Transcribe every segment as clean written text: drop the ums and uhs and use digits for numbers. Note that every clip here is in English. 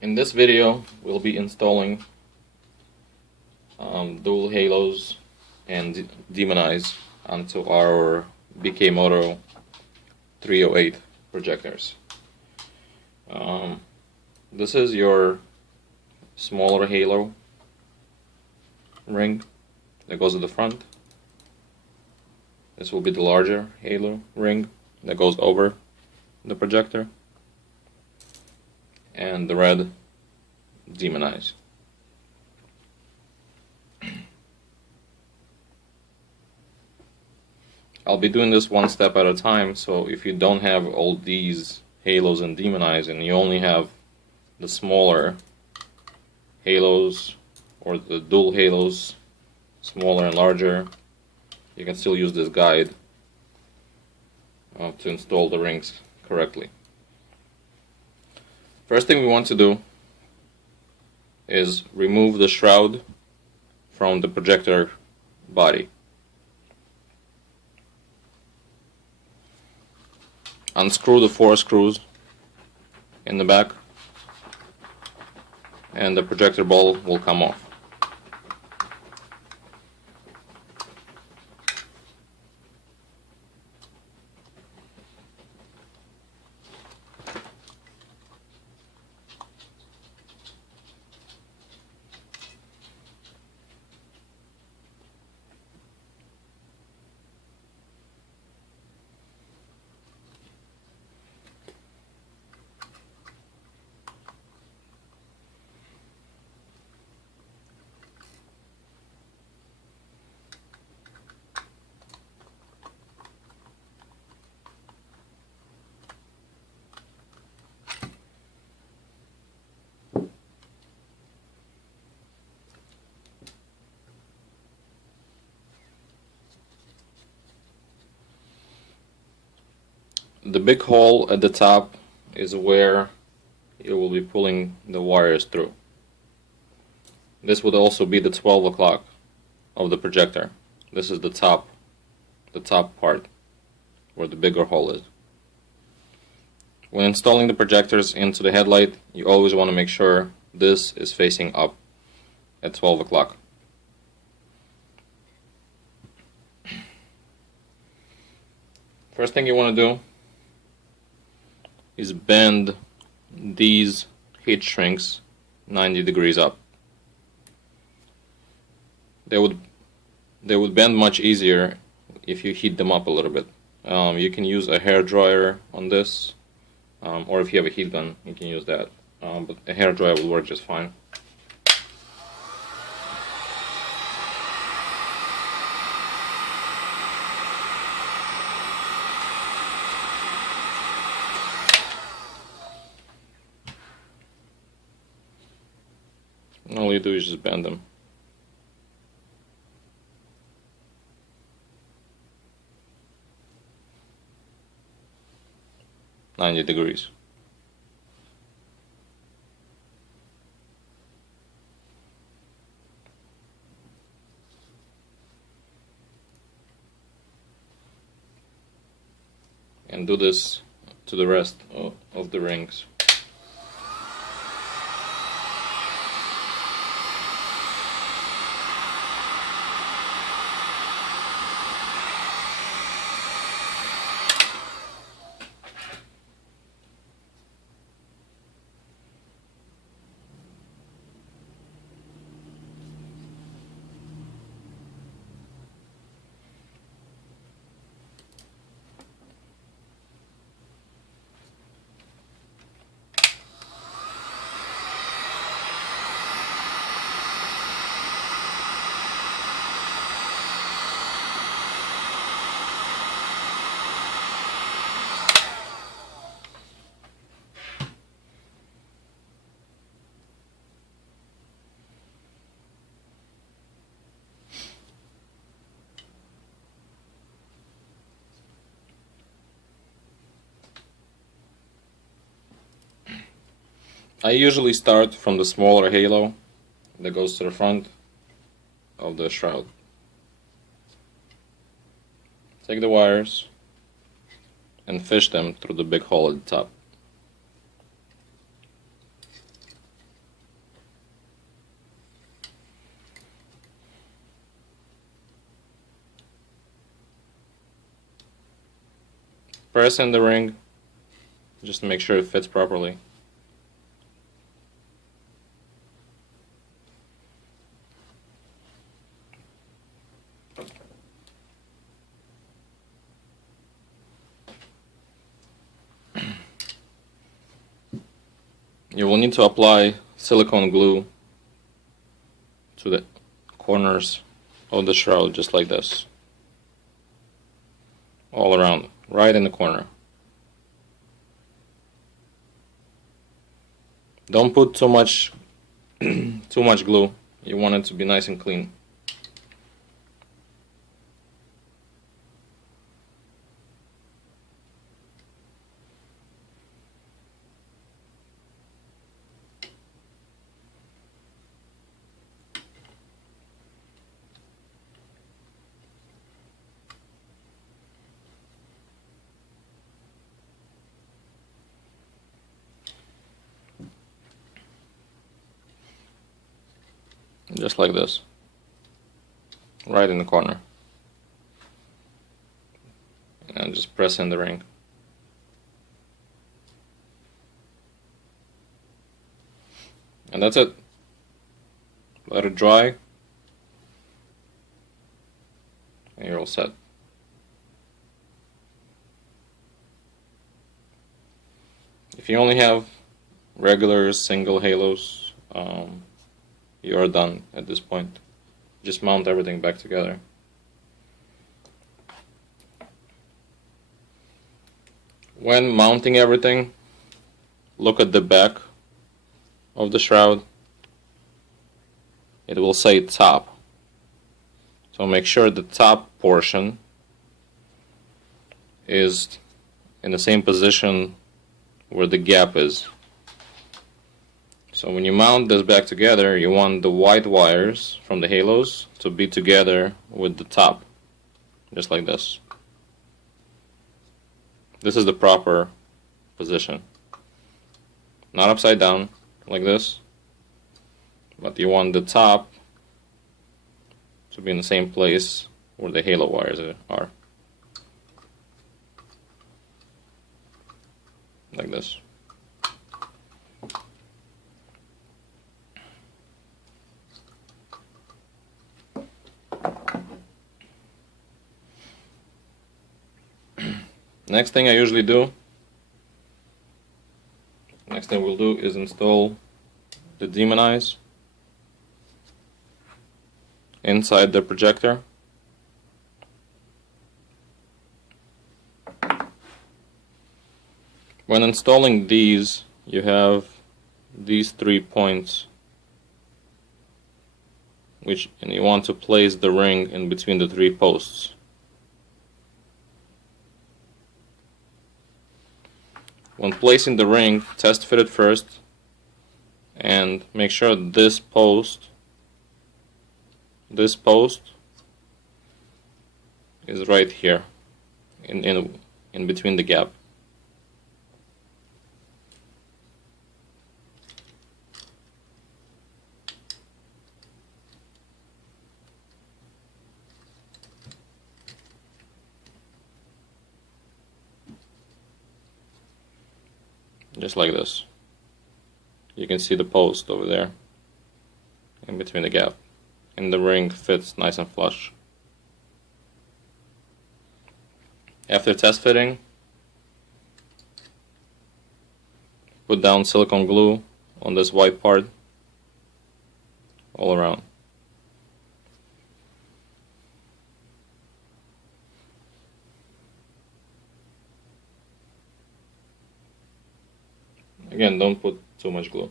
In this video, we'll be installing dual halos and demonize onto our BKMOTO 308 projectors. This is your smaller halo ring that goes at the front. This will be the larger halo ring that goes over the projector, and the red demonize. I'll be doing this one step at a time, so if you don't have all these halos and demonize and you only have the smaller halos or the dual halos, smaller and larger, you can still use this guide to install the rings correctly. First thing we want to do is remove the shroud from the projector body. Unscrew the 4 screws in the back and the projector ball will come off. The big hole at the top is where you will be pulling the wires through. This would also be the 12 o'clock of the projector. This is the top part where the bigger hole is. When installing the projectors into the headlight, you always want to make sure this is facing up at 12 o'clock. First thing you want to do is bend these heat shrinks 90 degrees up. They would bend much easier if you heat them up a little bit. You can use a hair dryer on this, or if you have a heat gun, you can use that. But a hair dryer will work just fine. All you do is just bend them. "90 degrees. And do this to the rest of the rings. I usually start from the smaller halo that goes to the front of the shroud. Take the wires and fish them through the big hole at the top. press in the ring just to make sure it fits properly. You will need to apply silicone glue to the corners of the shroud, just like this, all around, right in the corner. Don't put too much glue. You want it to be nice and clean. Just like this, right in the corner, and just press in the ring. And that's it. Let it dry, and you're all set. If you only have regular single halos, you are done at this point. Just mount everything back together. When mounting everything, look at the back of the shroud. It will say top. So make sure the top portion is in the same position where the gap is. So when you mount this back together, you want the white wires from the halos to be together with the top, just like this. This is the proper position. Not upside down, like this, but you want the top to be in the same place where the halo wires are. Like this. Next thing we'll do is install the demonize inside the projector. When installing these, you have these 3 points, and you want to place the ring in between the 3 posts. When placing the ring, test fit it first and make sure this post is right here in between the gap. Just like this. You can see the post over there in between the gap, and the ring fits nice and flush. After test fitting, put down silicone glue on this white part all around. Again, don't put too much glue.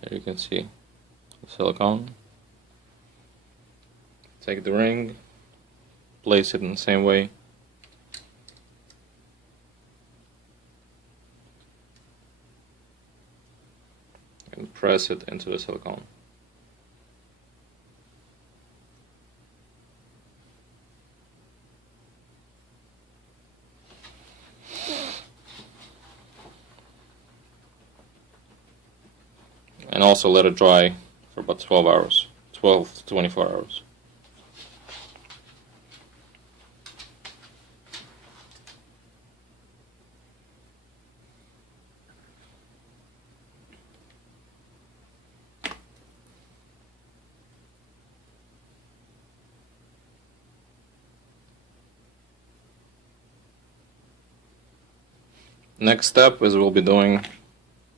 There you can see the silicone. Take the ring, place it in the same way. And press it into the silicone. And also let it dry for about 12 hours, 12 to 24 hours. Next step is we'll be doing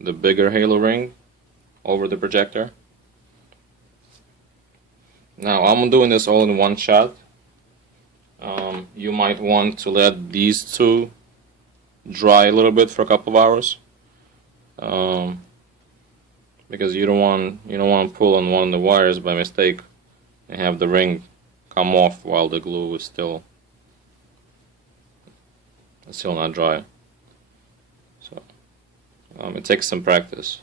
the bigger halo ring over the projector. Now I'm doing this all in one shot. You might want to let these two dry a little bit for a couple of hours, because you don't want to pull on one of the wires by mistake and have the ring come off while the glue is still not dry. So it takes some practice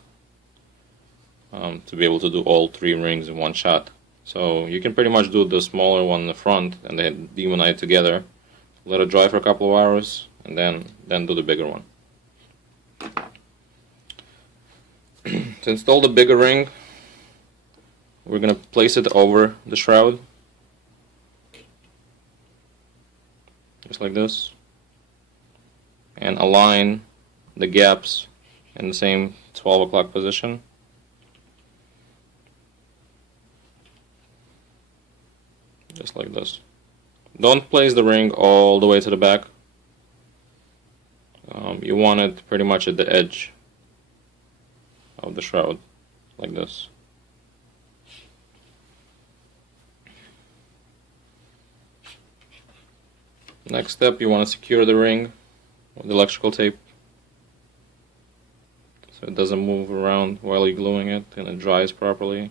to be able to do all 3 rings in one shot. So you can pretty much do the smaller one in the front and then demonite together, let it dry for a couple of hours, and then do the bigger one. To install the bigger ring, we're going to place it over the shroud, just like this, and align the gaps in the same 12 o'clock position. Just like this. Don't place the ring all the way to the back. You want it pretty much at the edge of the shroud, like this. Next step, you want to secure the ring with electrical tape so it doesn't move around while you're gluing it and it dries properly.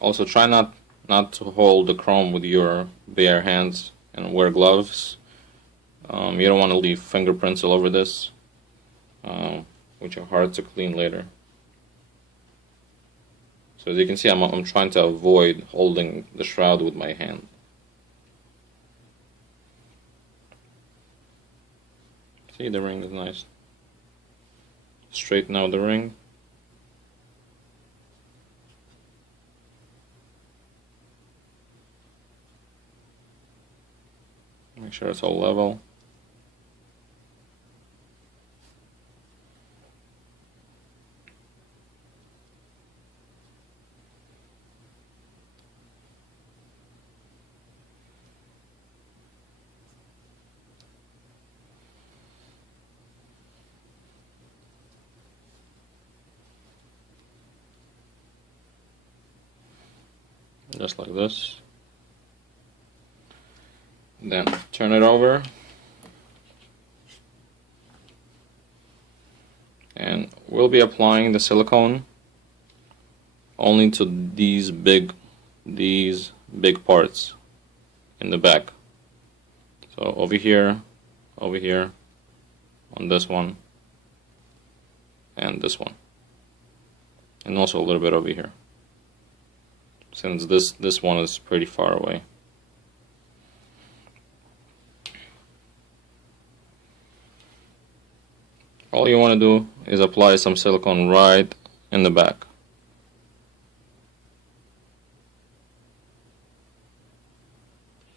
Also, try not to hold the chrome with your bare hands and wear gloves. You don't want to leave fingerprints all over this, which are hard to clean later. So as you can see, I'm trying to avoid holding the shroud with my hand. See, the ring is nice. Straighten out the ring. Make sure it's all level. Just like this. Then turn it over, and we'll be applying the silicone only to these big parts in the back. So over here, on this one, and this one, and also a little bit over here, since this one is pretty far away. All you want to do is apply some silicone right in the back.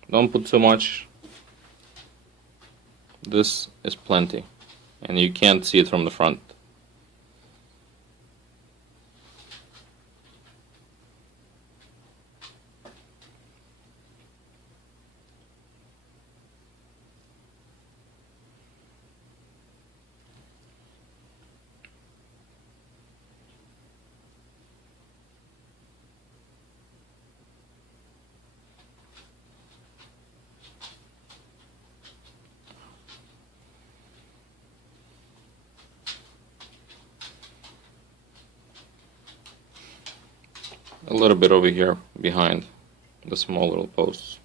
Don't put too much. This is plenty, and you can't see it from the front. a little bit over here behind the small little posts.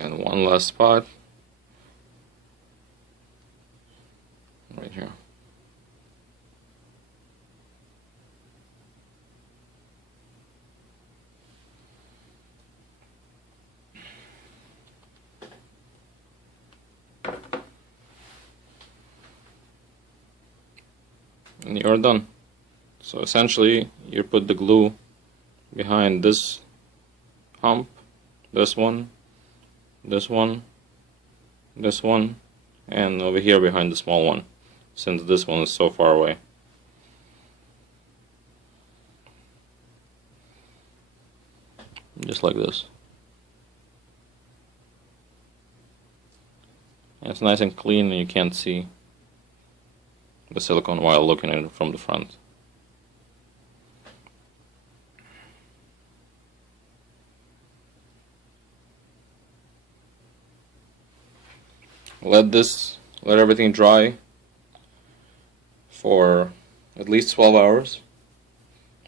And one last spot right here. And you're done. So essentially you put the glue behind this hump, this one, this one, this one, and over here behind the small one, since this one is so far away. Just like this. And it's nice and clean and you can't see the silicone while looking at it from the front. Let everything dry for at least 12 hours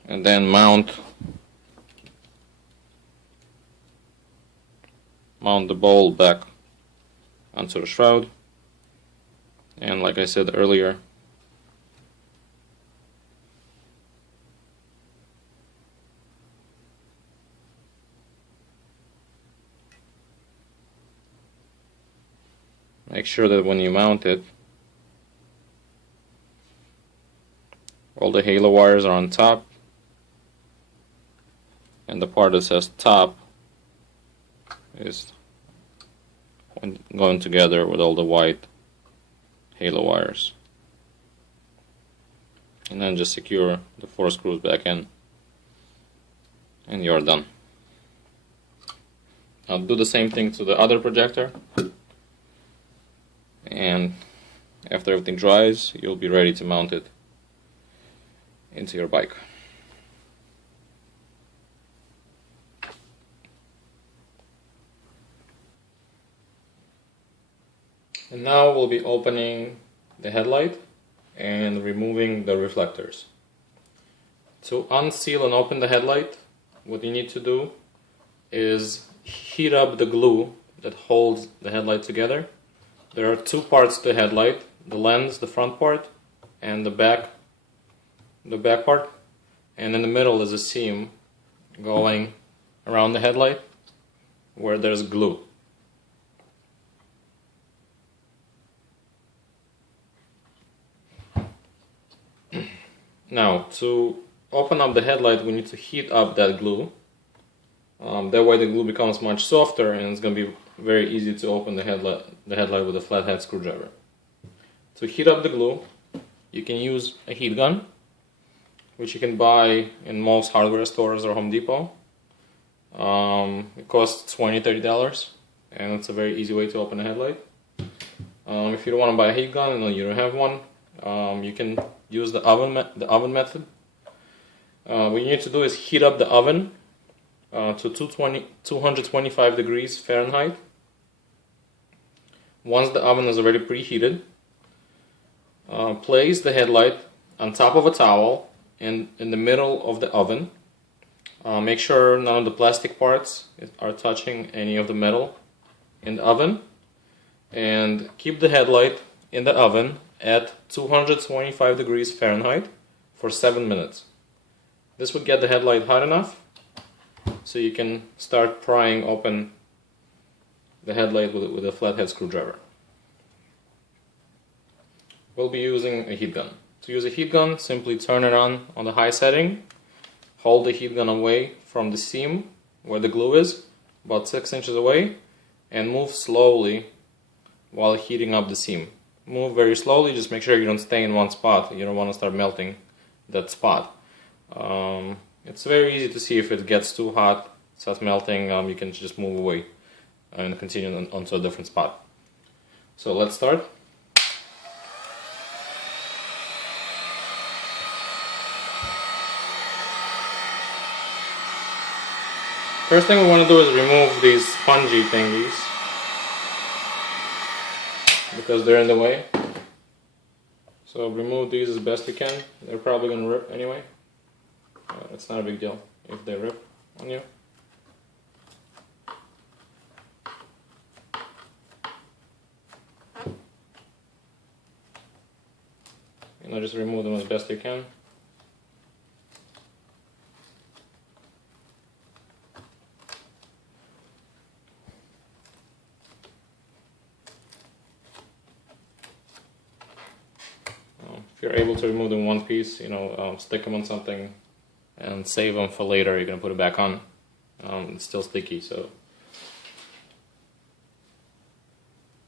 and then mount the bowl back onto the shroud. And like I said earlier, make sure that when you mount it, all the halo wires are on top, and the part that says top is going together with all the white halo wires. And then just secure the 4 screws back in, and you're done. I'll do the same thing to the other projector, and after everything dries, you'll be ready to mount it into your bike. And now we'll be opening the headlight and removing the reflectors. To unseal and open the headlight, what you need to do is heat up the glue that holds the headlight together. There are 2 parts to the headlight: the lens, the front part, and the back part. And in the middle is a seam going around the headlight where there's glue. Now, to open up the headlight, we need to heat up that glue. That way the glue becomes much softer and it's going to be very easy to open the headlight with a flathead screwdriver. To heat up the glue, you can use a heat gun, which you can buy in most hardware stores or Home Depot. It costs $20–30, and it's a very easy way to open a headlight. If you don't want to buy a heat gun and you don't have one, you can use the oven method. What you need to do is heat up the oven to 225 degrees Fahrenheit. Once the oven is already preheated, place the headlight on top of a towel in the middle of the oven. Make sure none of the plastic parts are touching any of the metal in the oven, and keep the headlight in the oven at 225 degrees Fahrenheit for 7 minutes. This would get the headlight hot enough so you can start prying open the headlight with a flathead screwdriver. We'll be using a heat gun. To use a heat gun, simply turn it on the high setting, hold the heat gun away from the seam where the glue is, about 6 inches away, and move slowly while heating up the seam. Move very slowly, just make sure you don't stay in one spot. You don't want to start melting that spot. It's very easy to see if it gets too hot, starts melting. You can just move away and continue onto a different spot. So let's start. First thing we want to do is remove these spongy thingies because they're in the way. So remove these as best you can. They're probably going to rip anyway. It's not a big deal if they rip on you. Just remove them as best you can. If you're able to remove them in one piece, stick them on something and save them for later. You're going to put it back on. It's still sticky, so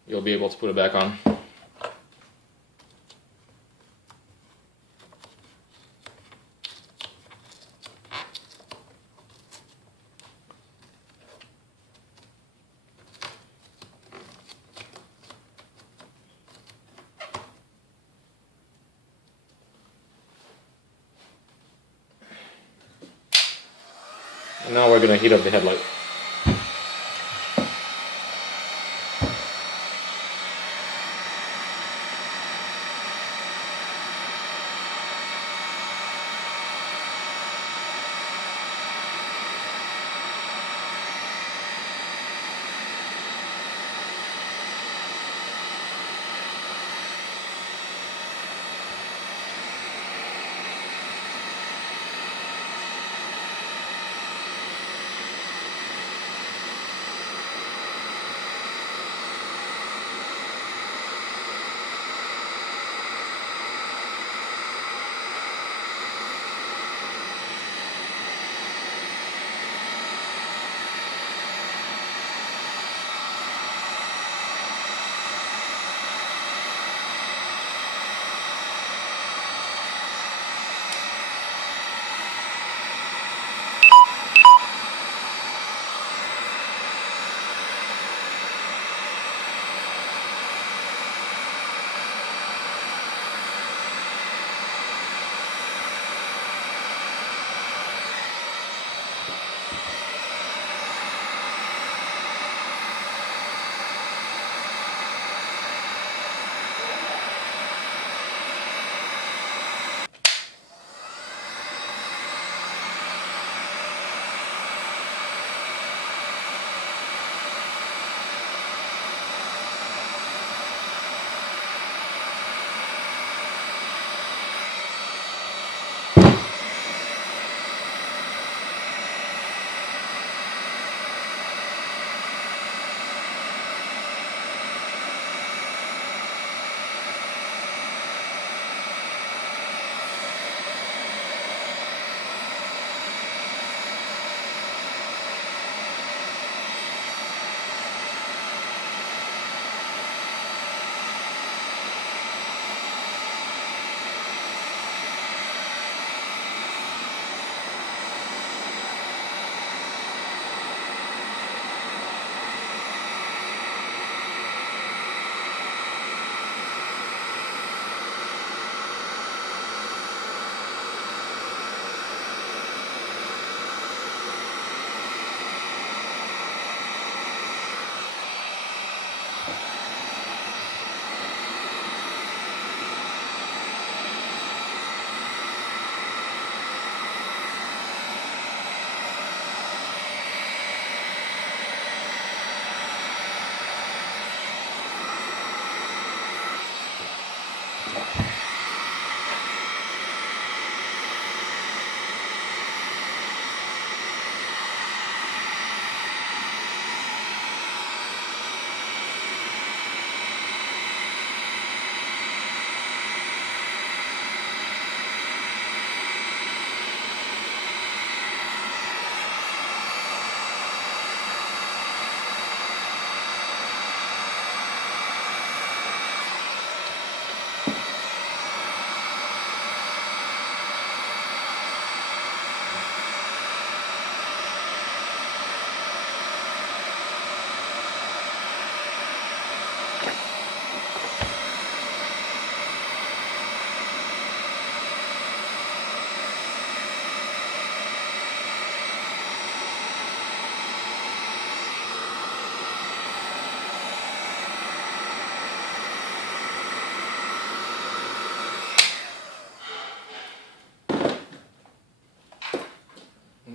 you'll be able to put it back on. And now we're going to heat up the headlight.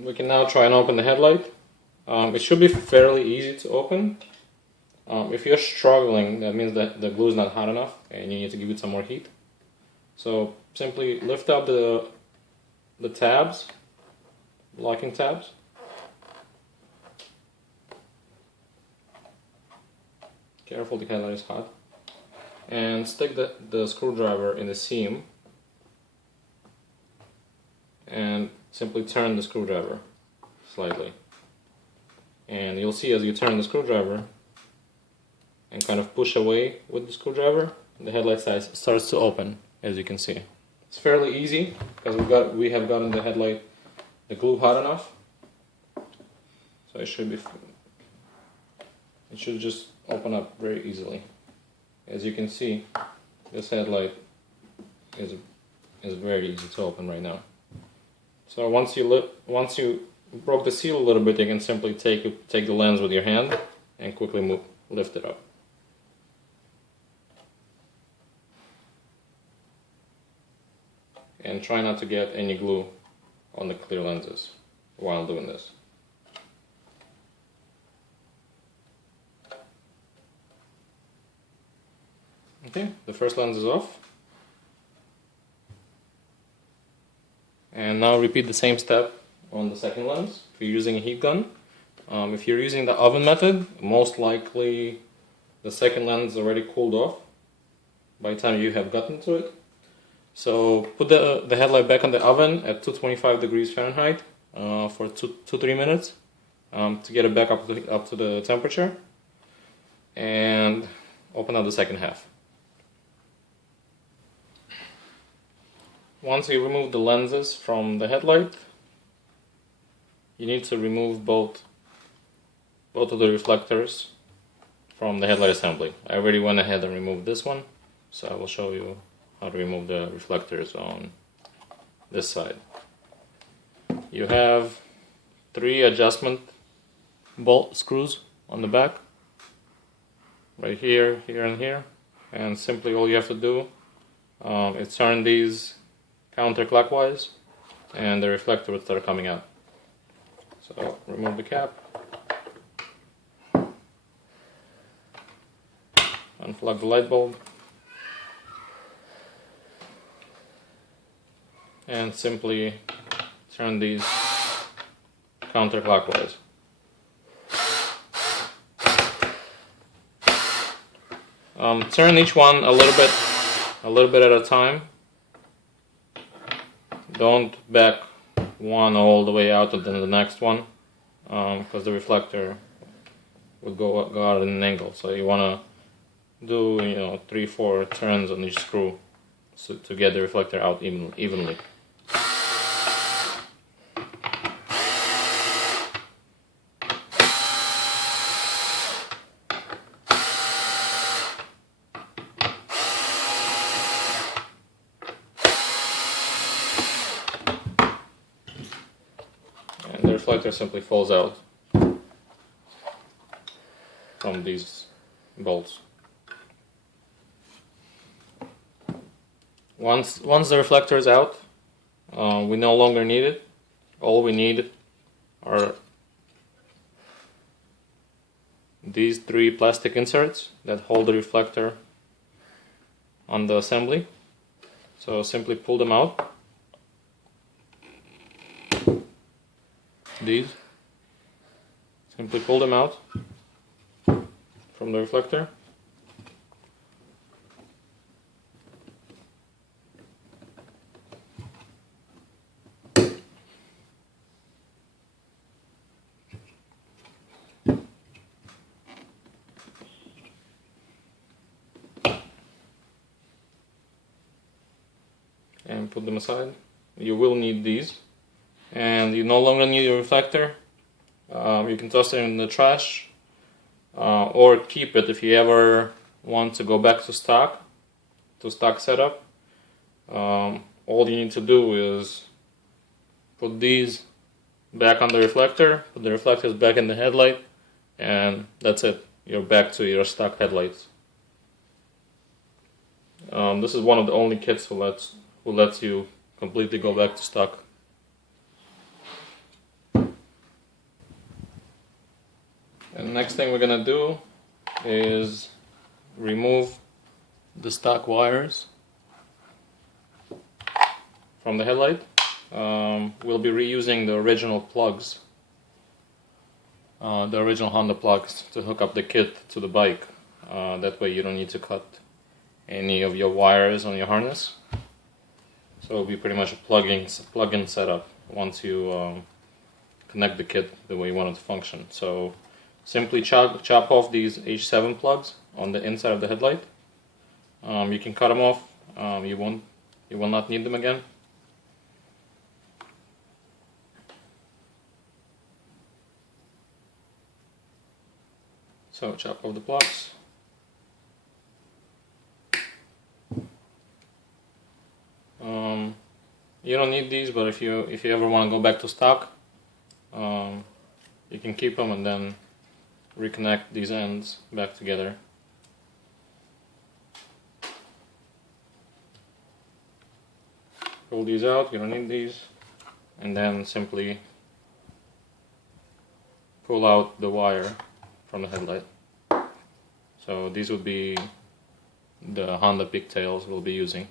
We can now try and open the headlight. It should be fairly easy to open. If you're struggling, that means that the glue is not hot enough and you need to give it some more heat. So simply lift up the tabs, locking tabs. Careful, the headlight is hot. And stick the screwdriver in the seam and simply turn the screwdriver slightly. And you'll see as you turn the screwdriver and kind of push away with the screwdriver, the headlight size starts to open, as you can see. It's fairly easy because we have gotten the headlight, the glue hot enough. So it should just open up very easily. As you can see, this headlight is very easy to open right now. So once you broke the seal a little bit, you can simply take the lens with your hand and quickly lift it up. And try not to get any glue on the clear lenses while doing this. Okay, the first lens is off. And now repeat the same step on the second lens. If you're using a heat gun, if you're using the oven method, most likely the second lens is already cooled off by the time you have gotten to it. So put the headlight back on the oven at 225 degrees Fahrenheit for 2-3 minutes to get it back up to the temperature, and open up the second half. Once you remove the lenses from the headlight, you need to remove both of the reflectors from the headlight assembly. I already went ahead and removed this one, so I will show you how to remove the reflectors on this side. You have 3 adjustment bolt screws on the back, right here, here, and here, and simply all you have to do is turn these counterclockwise and the reflector will start coming out. So remove the cap, unplug the light bulb, and simply turn these counterclockwise. Turn each one a little bit at a time. Don't back one all the way out and then the next one, because the reflector would go out at an angle. So you want to do 3-4 turns on each screw to get the reflector out evenly. And the reflector simply falls out from these bolts. Once the reflector is out, we no longer need it. All we need are these 3 plastic inserts that hold the reflector on the assembly. So simply pull them out. These. Simply pull them out from the reflector. And put them aside. You will need these, and you no longer need your reflector. You can toss it in the trash, or keep it if you ever want to go back to stock setup. All you need to do is put these back on the reflector, put the reflectors back in the headlight, and that's it. You're back to your stock headlights. This is one of the only kits who lets you completely go back to stock. Next thing we're gonna do is remove the stock wires from the headlight. We'll be reusing the original plugs, the original Honda plugs, to hook up the kit to the bike. That way you don't need to cut any of your wires on your harness. So it'll be pretty much a plug-in setup once you connect the kit the way you want it to function. So simply chop off these H7 plugs on the inside of the headlight. You can cut them off. You will not need them again. So chop off the plugs. You don't need these, but if you ever want to go back to stock, you can keep them and then reconnect these ends back together. Pull these out, you don't need these, and then simply pull out the wire from the headlight. So these would be the Honda pigtails we'll be using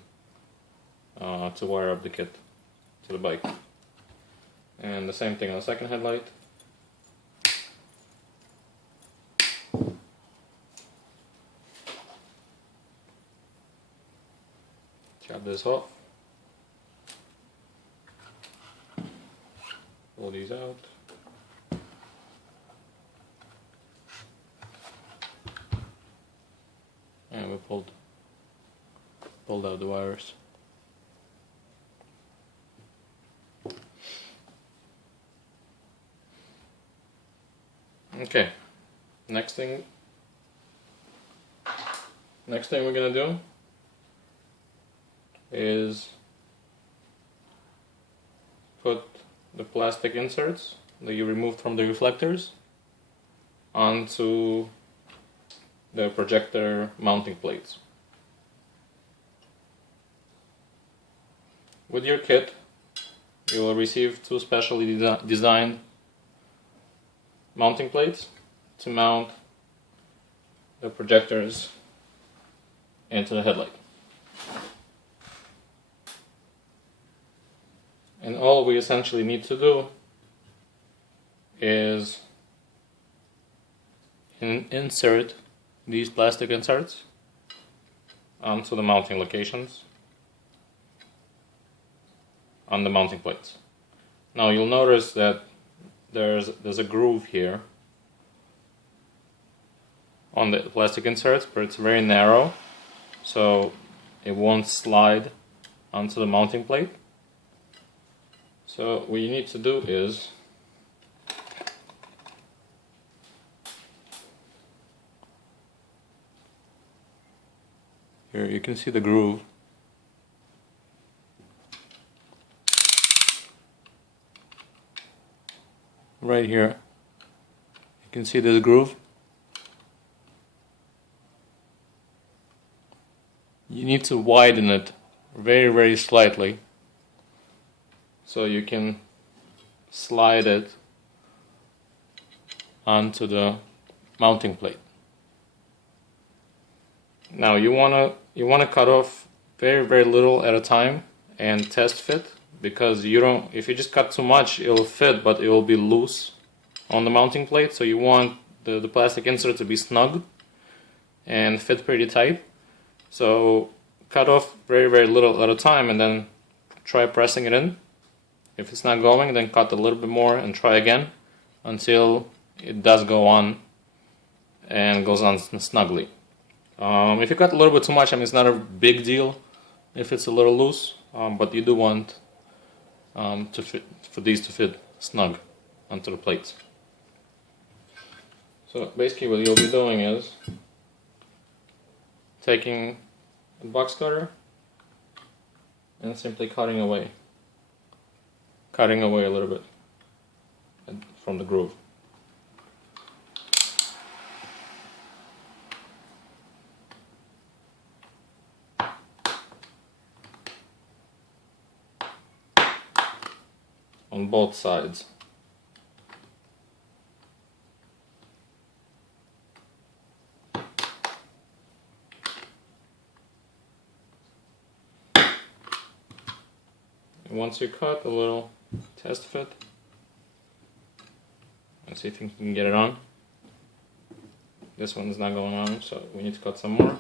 to wire up the kit to the bike. And the same thing on the second headlight. Chop this off. Pull these out. And we pulled out the wires. Okay, next thing we're gonna do is put the plastic inserts that you removed from the reflectors onto the projector mounting plates. With your kit, you will receive two specially designed mounting plates to mount the projectors into the headlight. And all we essentially need to do is insert these plastic inserts onto the mounting locations on the mounting plates. Now you'll notice that there's a groove here on the plastic inserts, but it's very narrow, so it won't slide onto the mounting plate. So what you need to do is here you can see the groove. Right here, you can see this groove. You need to widen it very, very slightly so you can slide it onto the mounting plate. Now you wanna cut off very, very little at a time and test fit, because if you just cut too much, it'll fit, but it will be loose on the mounting plate. So you want the plastic insert to be snug and fit pretty tight. So cut off very, very little at a time and then try pressing it in. If it's not going, then cut a little bit more and try again until it does go on and goes on snugly. If you cut a little bit too much, I mean, it's not a big deal if it's a little loose, but you do want for these to fit snug onto the plates. So basically what you'll be doing is taking a box cutter and simply cutting away a little bit from the groove. On both sides. once you cut a little test fit, let's see if you can get it on. This one is not going on, so we need to cut some more.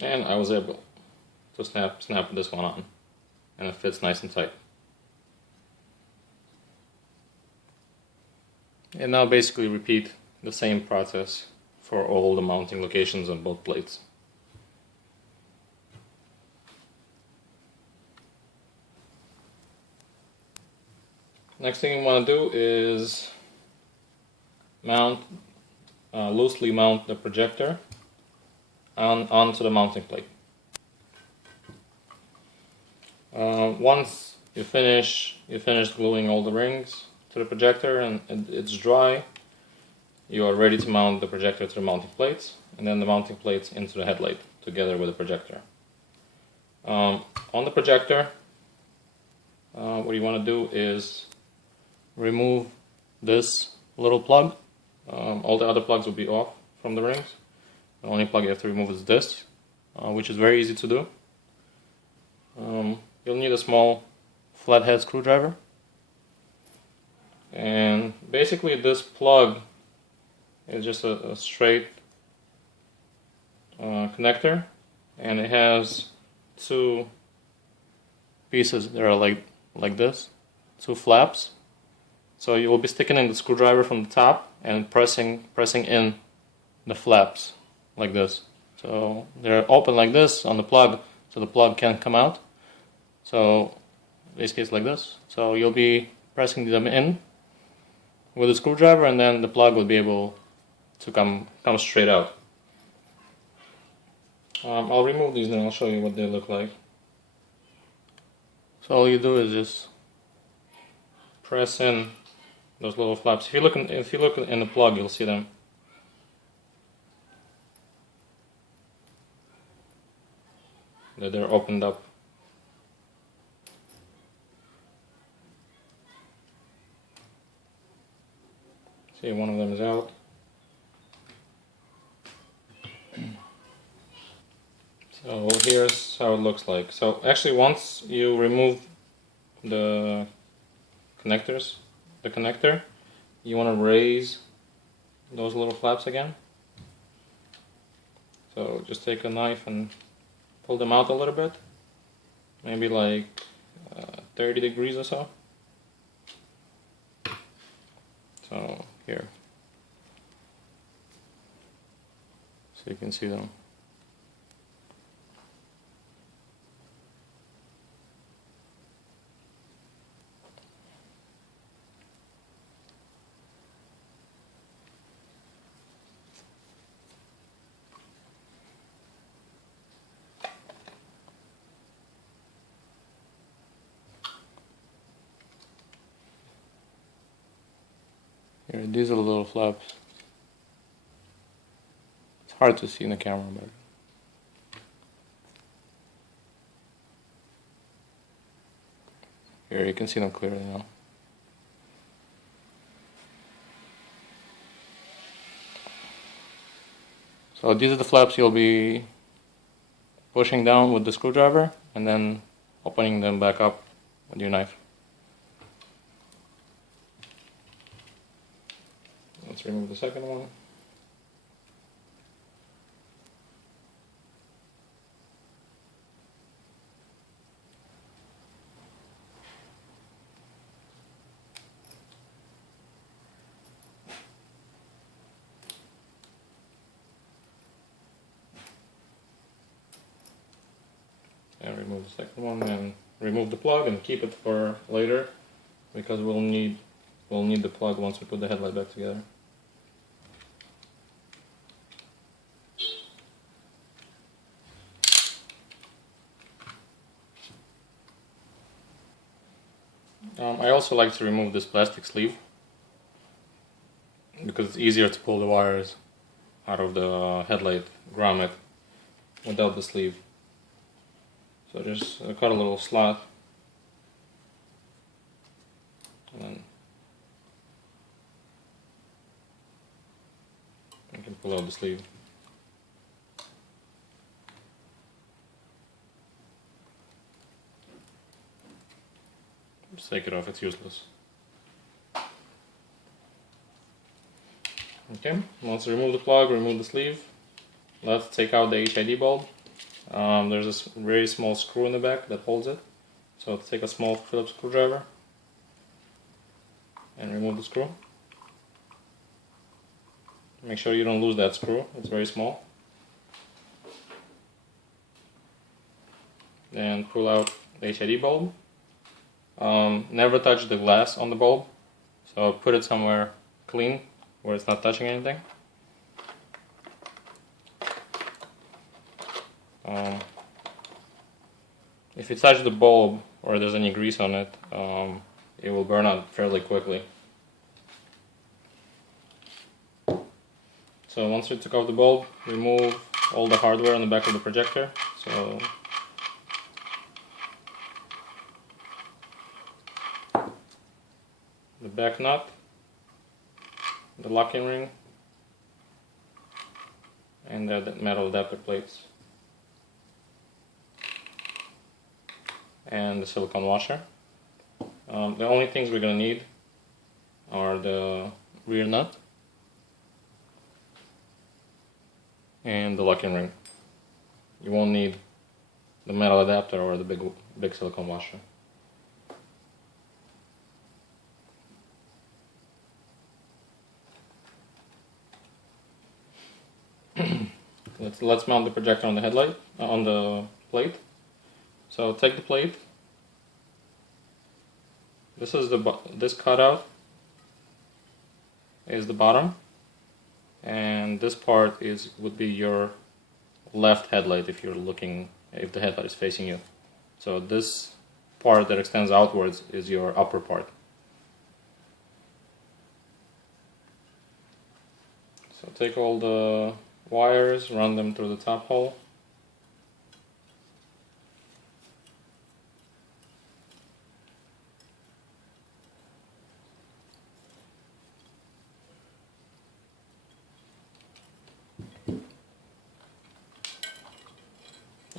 And I was able to snap this one on, and it fits nice and tight. And now basically repeat the same process for all the mounting locations on both plates. Next thing you want to do is loosely mount the projector onto the mounting plate. Once you finish gluing all the rings to the projector and it's dry, you are ready to mount the projector to the mounting plates, and then the mounting plates into the headlight together with the projector. On the projector, what you want to do is remove this little plug. All the other plugs will be off from the rings. The only plug you have to remove is this, which is very easy to do. You'll need a small flathead screwdriver. And basically this plug is just a straight connector, and it has two pieces that are like this, two flaps. So you will be sticking in the screwdriver from the top and pressing in the flaps like this. So they're open like this on the plug, so the plug can't come out. So in this case like this. So you'll be pressing them in with a screwdriver, and then the plug will be able to come straight out. I'll remove these and I'll show you what they look like. So all you do is just press in those little flaps. If you look in the plug, you'll see them. They're opened up. See, one of them is out. So here's how it looks like. So actually, once you remove the connector, you want to raise those little flaps again. So just take a knife and pull them out a little bit, maybe like 30 degrees or so. So here, so you can see them. Here, these are the little flaps. It's hard to see in the camera, but here you can see them clearly now. So these are the flaps you'll be pushing down with the screwdriver and then opening them back up with your knife. Let's remove the second one. remove the second one and remove the plug and keep it for later, because we'll need the plug once we put the headlight back together. I also like to remove this plastic sleeve because it's easier to pull the wires out of the headlight grommet without the sleeve. So just cut a little slot and then you can pull out the sleeve. Just take it off, it's useless. Okay, once you remove the plug, remove the sleeve, let's take out the HID bulb. There's a very small screw in the back that holds it. So take a small Phillips screwdriver and remove the screw. Make sure you don't lose that screw, it's very small. Then pull out the HID bulb. Never touch the glass on the bulb, so put it somewhere clean where it's not touching anything. If you touch the bulb or there's any grease on it, it will burn out fairly quickly. So once you took off the bulb, remove all the hardware on the back of the projector. So the back nut, the locking ring, and the metal adapter plates, and the silicone washer. The only things we're going to need are the rear nut and the locking ring. You won't need the metal adapter or the big silicone washer. Let's mount the projector on the headlight, on the plate. So take the plate. This cutout is the bottom, and this part would be your left headlight if the headlight is facing you. So this part that extends outwards is your upper part. So take all the wires, run them through the top hole.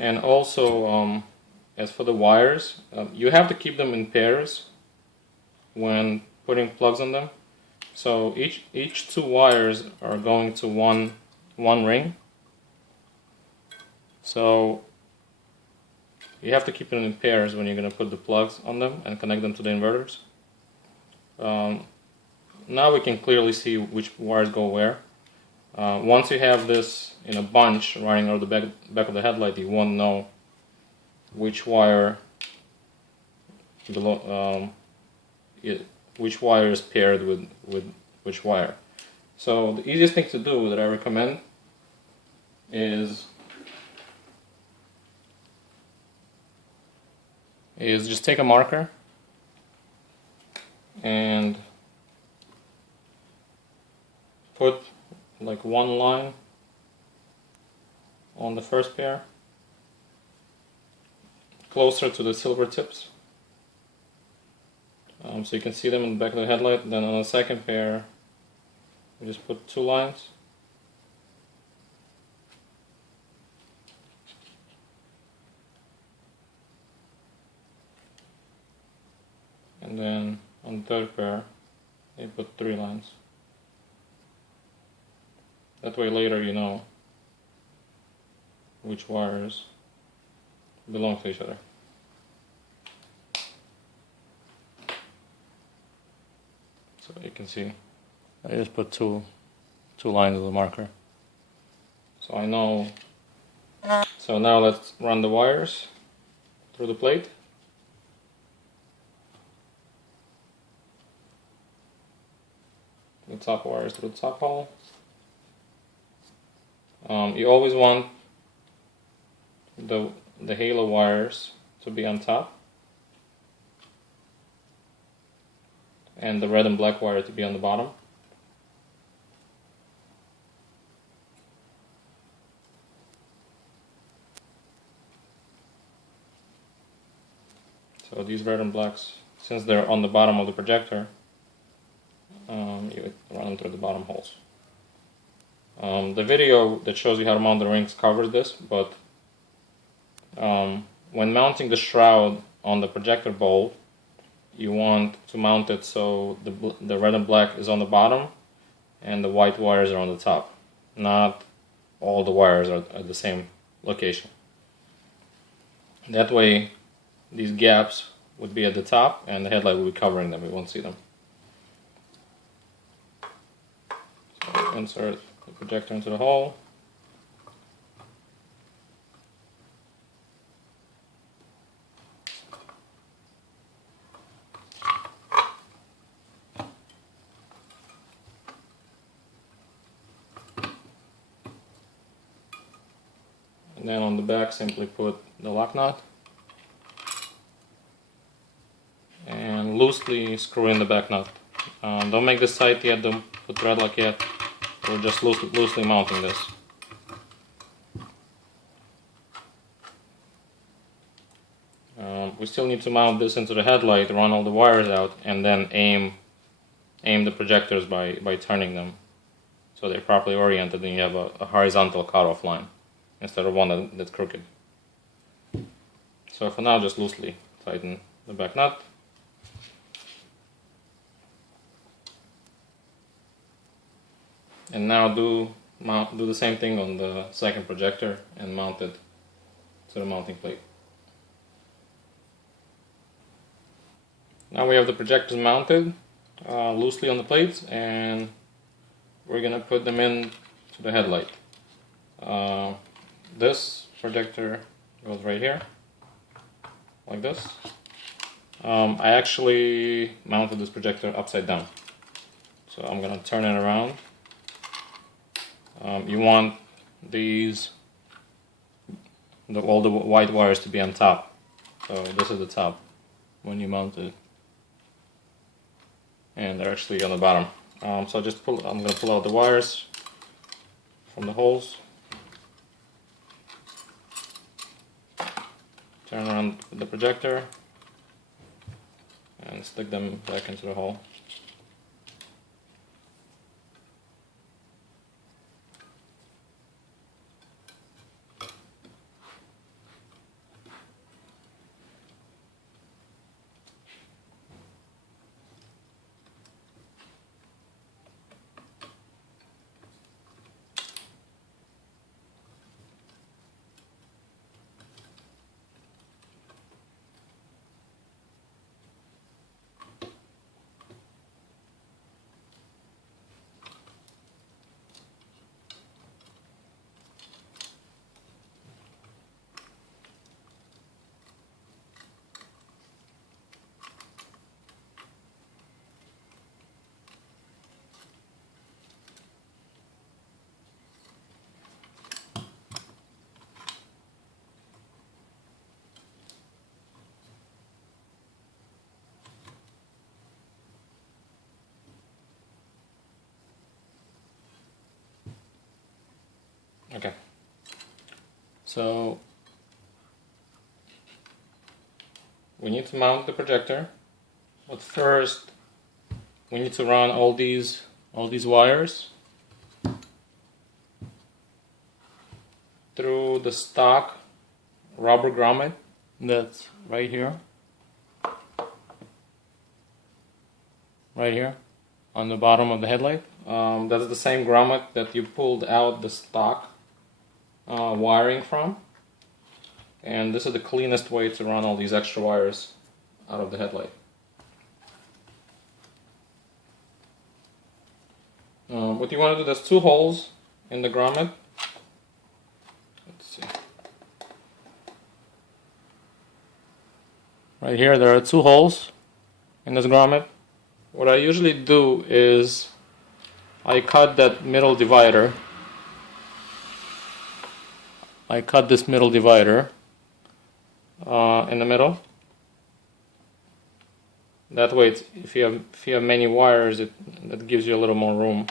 And also, as for the wires, you have to keep them in pairs when putting plugs on them. So each two wires are going to one ring. So you have to keep it in pairs when you're going to put the plugs on them and connect them to the inverters. Now we can clearly see which wires go where. Once you have this in a bunch running over the back of the headlight, you won't know which wire which wire is paired with which wire. So the easiest thing to do that I recommend is just take a marker and put like one line on the first pair, closer to the silver tips, so you can see them in the back of the headlight. Then on the second pair, we just put two lines, and then on the third pair, you put three lines. That way later you know which wires belong to each other. So you can see I just put two lines of the marker. So I know. So now let's run the wires. through the plate. The top wires through the top hole. You always want the halo wires to be on top and the red and black wire to be on the bottom. So these red and blacks, since they're on the bottom of the projector, you run them through the bottom holes. The video that shows you how to mount the rings covers this, but when mounting the shroud on the projector bowl, you want to mount it so the red and black is on the bottom and the white wires are on the top. Not all the wires are at the same location. That way these gaps would be at the top and the headlight will be covering them, we won't see them. So insert the projector into the hole. And then on the back simply put the lock nut and loosely screw in the back nut. Don't make this tight yet, don't put thread lock yet. We're just loosely mounting this. We still need to mount this into the headlight, run all the wires out, and then aim the projectors by turning them so they're properly oriented and you have a horizontal cutoff line instead of one that's crooked. So for now, just loosely tighten the back nut. And now do the same thing on the second projector and mount it to the mounting plate. Now we have the projectors mounted loosely on the plates, and we're gonna put them in to the headlight. This projector goes right here, like this. I actually mounted this projector upside down, so I'm gonna turn it around. You want all the white wires to be on top. So this is the top when you mount it, and they're actually on the bottom. So I'm gonna pull out the wires from the holes, turn around the projector, and stick them back into the hole. Okay, so we need to mount the projector, but first we need to run all these wires through the stock rubber grommet that's right here on the bottom of the headlight. That's the same grommet that you pulled out the stock wiring from, and this is the cleanest way to run all these extra wires out of the headlight. What you want to do, there's two holes in the grommet. Let's see. Right here there are 2 holes in this grommet. What I usually do is I cut that middle divider. I cut this middle divider in the middle. That way, if you have many wires, that gives you a little more room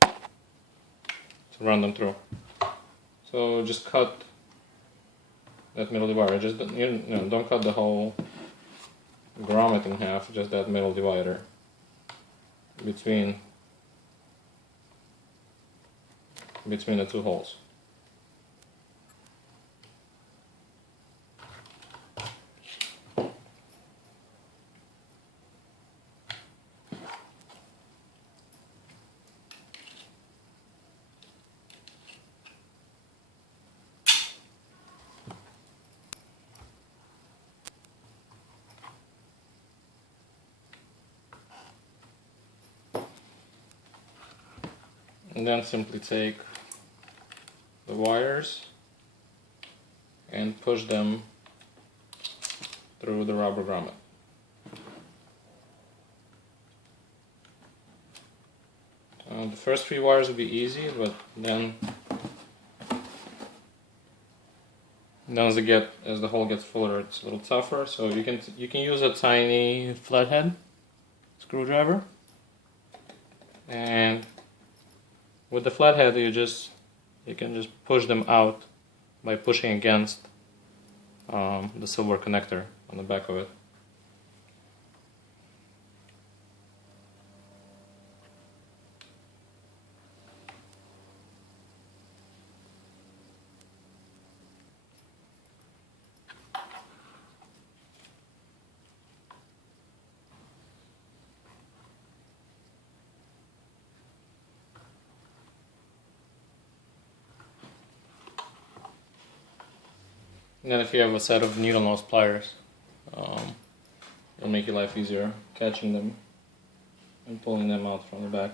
to run them through. So just cut that middle divider. Just don't cut the whole grommet in half. Just that middle divider between the 2 holes. And then simply take the wires and push them through the rubber grommet. The first 3 wires will be easy, but then as the hole gets fuller, it's a little tougher. So you can use a tiny flathead screwdriver, and with the flathead you can just push them out by pushing against the silver connector on the back of it. And then if you have a set of needle nose pliers, it'll make your life easier catching them and pulling them out from the back.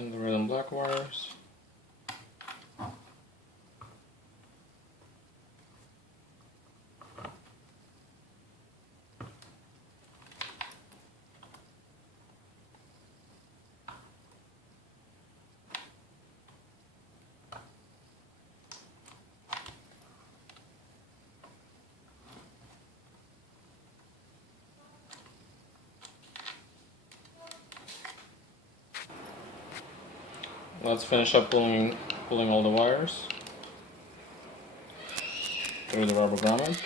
and the red and black wires. Let's finish up pulling all the wires through the rubber grommet.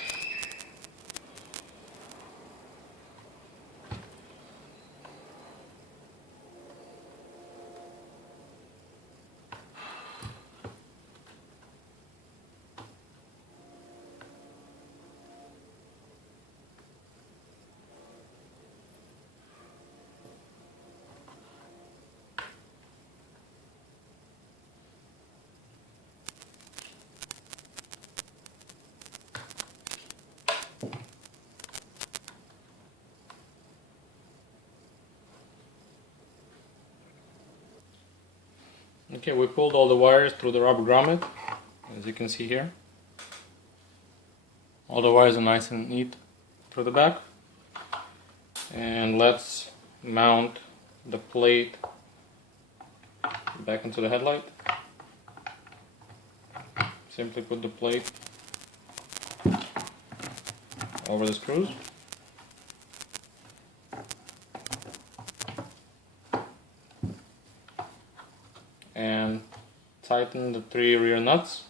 Okay, we pulled all the wires through the rubber grommet, as you can see here. All the wires are nice and neat through the back. And let's mount the plate back into the headlight. Simply put the plate over the screws. And tighten the 3 rear nuts.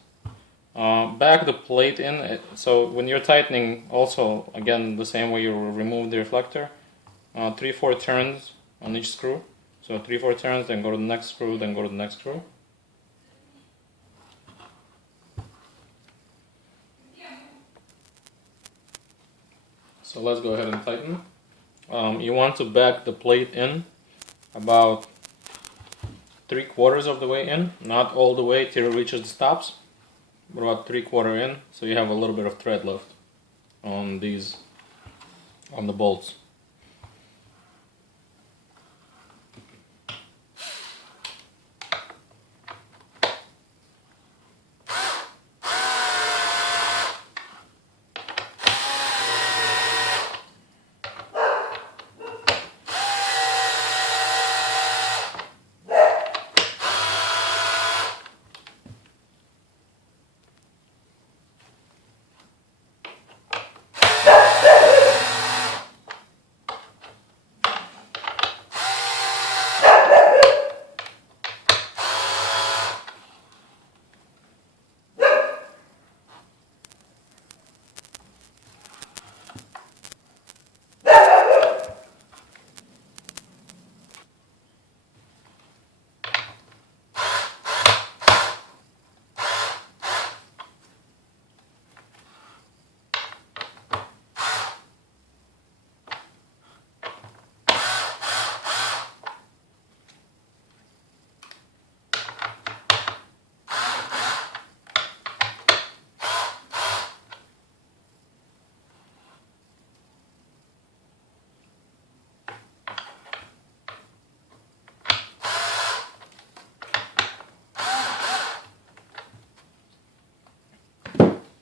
Back the plate in, so when you're tightening, also again the same way you remove the reflector, 3-4 turns on each screw. So 3-4 turns, then go to the next screw, then go to the next screw. So let's go ahead and tighten. You want to back the plate in about 3/4 of the way in, not all the way till it reaches the stops, but about 3/4 in, so you have a little bit of thread left on the bolts.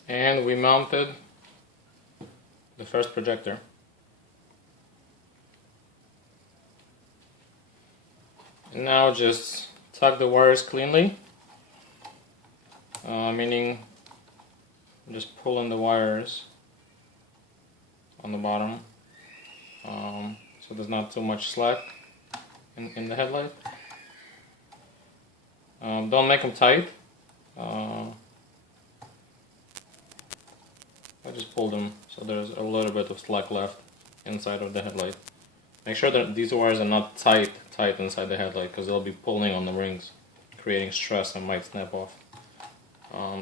And we mounted the first projector. And now just tuck the wires cleanly, meaning just pull in the wires on the bottom, so there's not too much slack in the headlight. Don't make them tight. I just pulled them so there's a little bit of slack left inside of the headlight. Make sure that these wires are not tight inside the headlight, because they'll be pulling on the rings, creating stress and might snap off.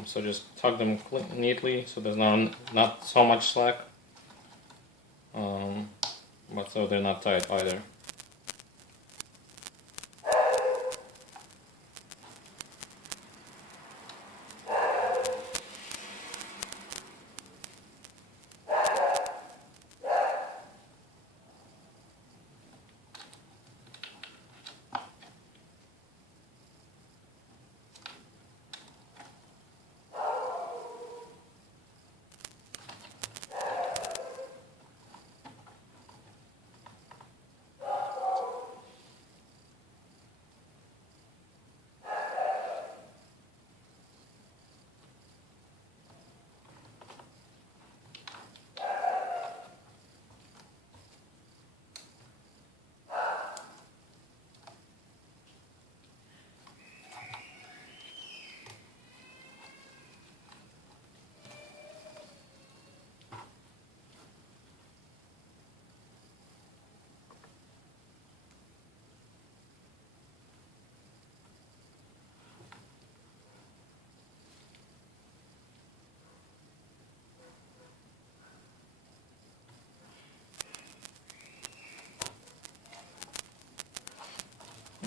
So just tuck them neatly so there's not so much slack, but so they're not tight either.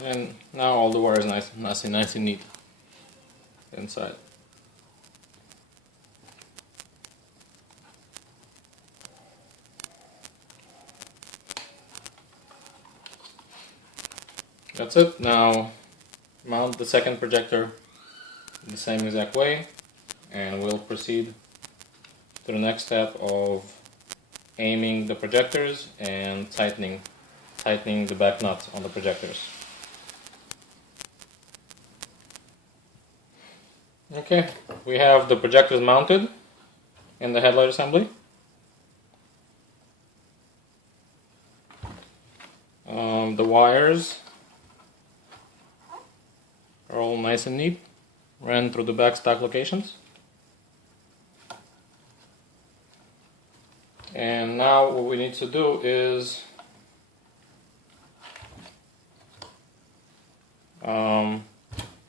And now all the wire is nice and neat inside. That's it. Now mount the second projector the same exact way, and we'll proceed to the next step of aiming the projectors and tightening the back nut on the projectors. Okay, we have the projectors mounted in the headlight assembly. The wires are all nice and neat, ran through the back stock locations. And now what we need to do is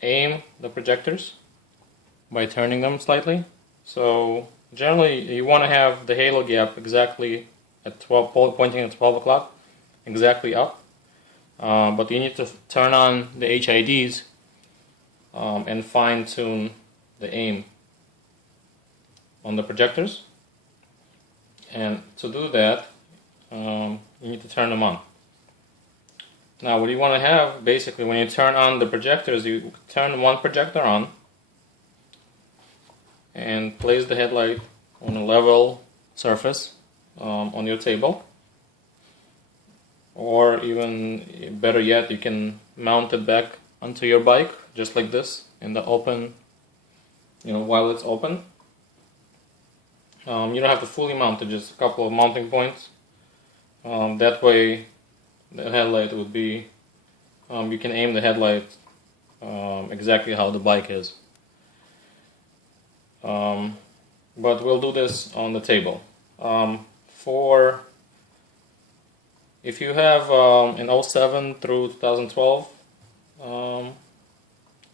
aim the projectors by turning them slightly. So generally you want to have the halo gap exactly at 12, pointing at 12 o'clock, exactly up. But you need to turn on the HIDs and fine tune the aim on the projectors. And to do that, you need to turn them on. Now what you want to have, basically, when you turn on the projectors, you turn one projector on and place the headlight on a level surface on your table. Or even better yet, you can mount it back onto your bike, just like this, in the open, while it's open. You don't have to fully mount it, just a couple of mounting points. That way the headlight would be, you can aim the headlight exactly how the bike is. But we'll do this on the table. If you have an 07 through 2012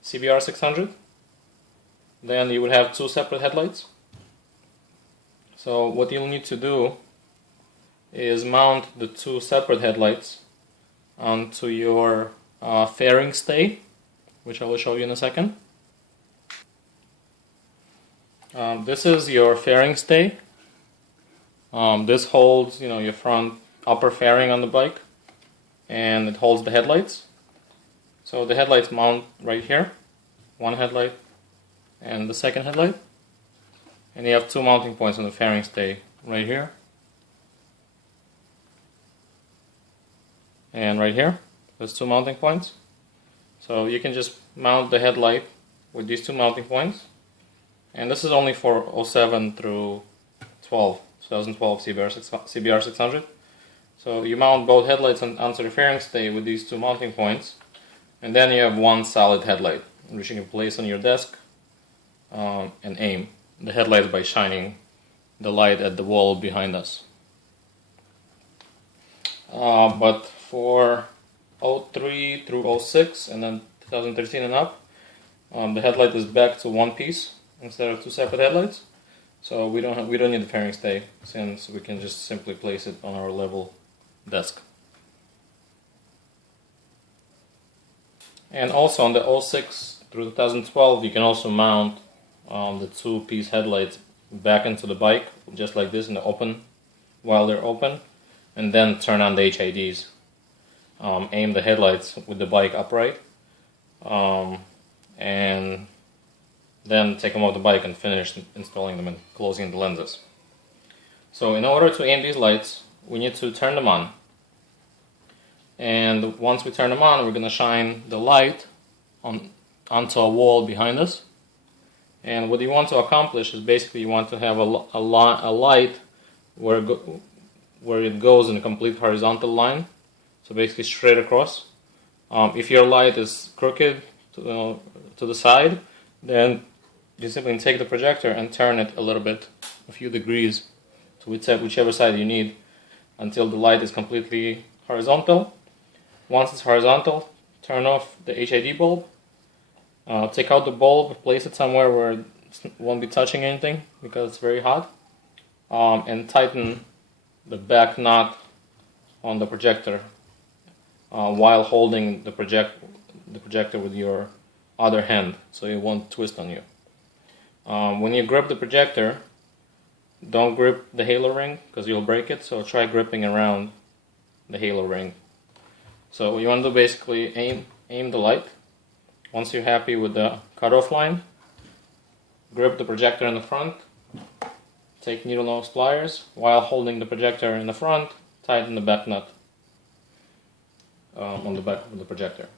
CBR600, then you would have two separate headlights. So what you'll need to do is mount the two separate headlights onto your fairing stay, which I will show you in a second. This is your fairing stay. This holds, your front upper fairing on the bike, and it holds the headlights. So the headlights mount right here, one headlight and the second headlight, and you have two mounting points on the fairing stay right here and right here. There's two mounting points, so you can just mount the headlight with these two mounting points. And this is only for 07 through 2012 CBR600. So you mount both headlights onto the fairing stay with these two mounting points, and then you have one solid headlight, which you can place on your desk and aim the headlights by shining the light at the wall behind us. But for 03 through 06 and then 2013 and up, the headlight is back to one piece instead of two separate headlights. So we don't need the fairing stay, since we can just simply place it on our level desk. And also on the 06 through 2012, you can also mount the two-piece headlights back into the bike, just like this, in the open, while they're open, and then turn on the HIDs. Aim the headlights with the bike upright, and then take them off the bike and finish installing them and closing the lenses. So in order to aim these lights, we need to turn them on. And once we turn them on, we're going to shine the light onto a wall behind us. And what you want to accomplish is basically you want to have a light where it goes in a complete horizontal line. So basically straight across. If your light is crooked to the side, then you simply take the projector and turn it a little bit, a few degrees, to whichever side you need, until the light is completely horizontal. Once it's horizontal, turn off the HID bulb, take out the bulb, place it somewhere where it won't be touching anything because it's very hot, and tighten the back nut on the projector while holding the projector with your other hand, so it won't twist on you. When you grip the projector, don't grip the halo ring because you'll break it, so try gripping around the halo ring. So you want to basically aim the light. Once you're happy with the cutoff line, grip the projector in the front, take needle nose pliers, while holding the projector in the front, tighten the back nut on the back of the projector.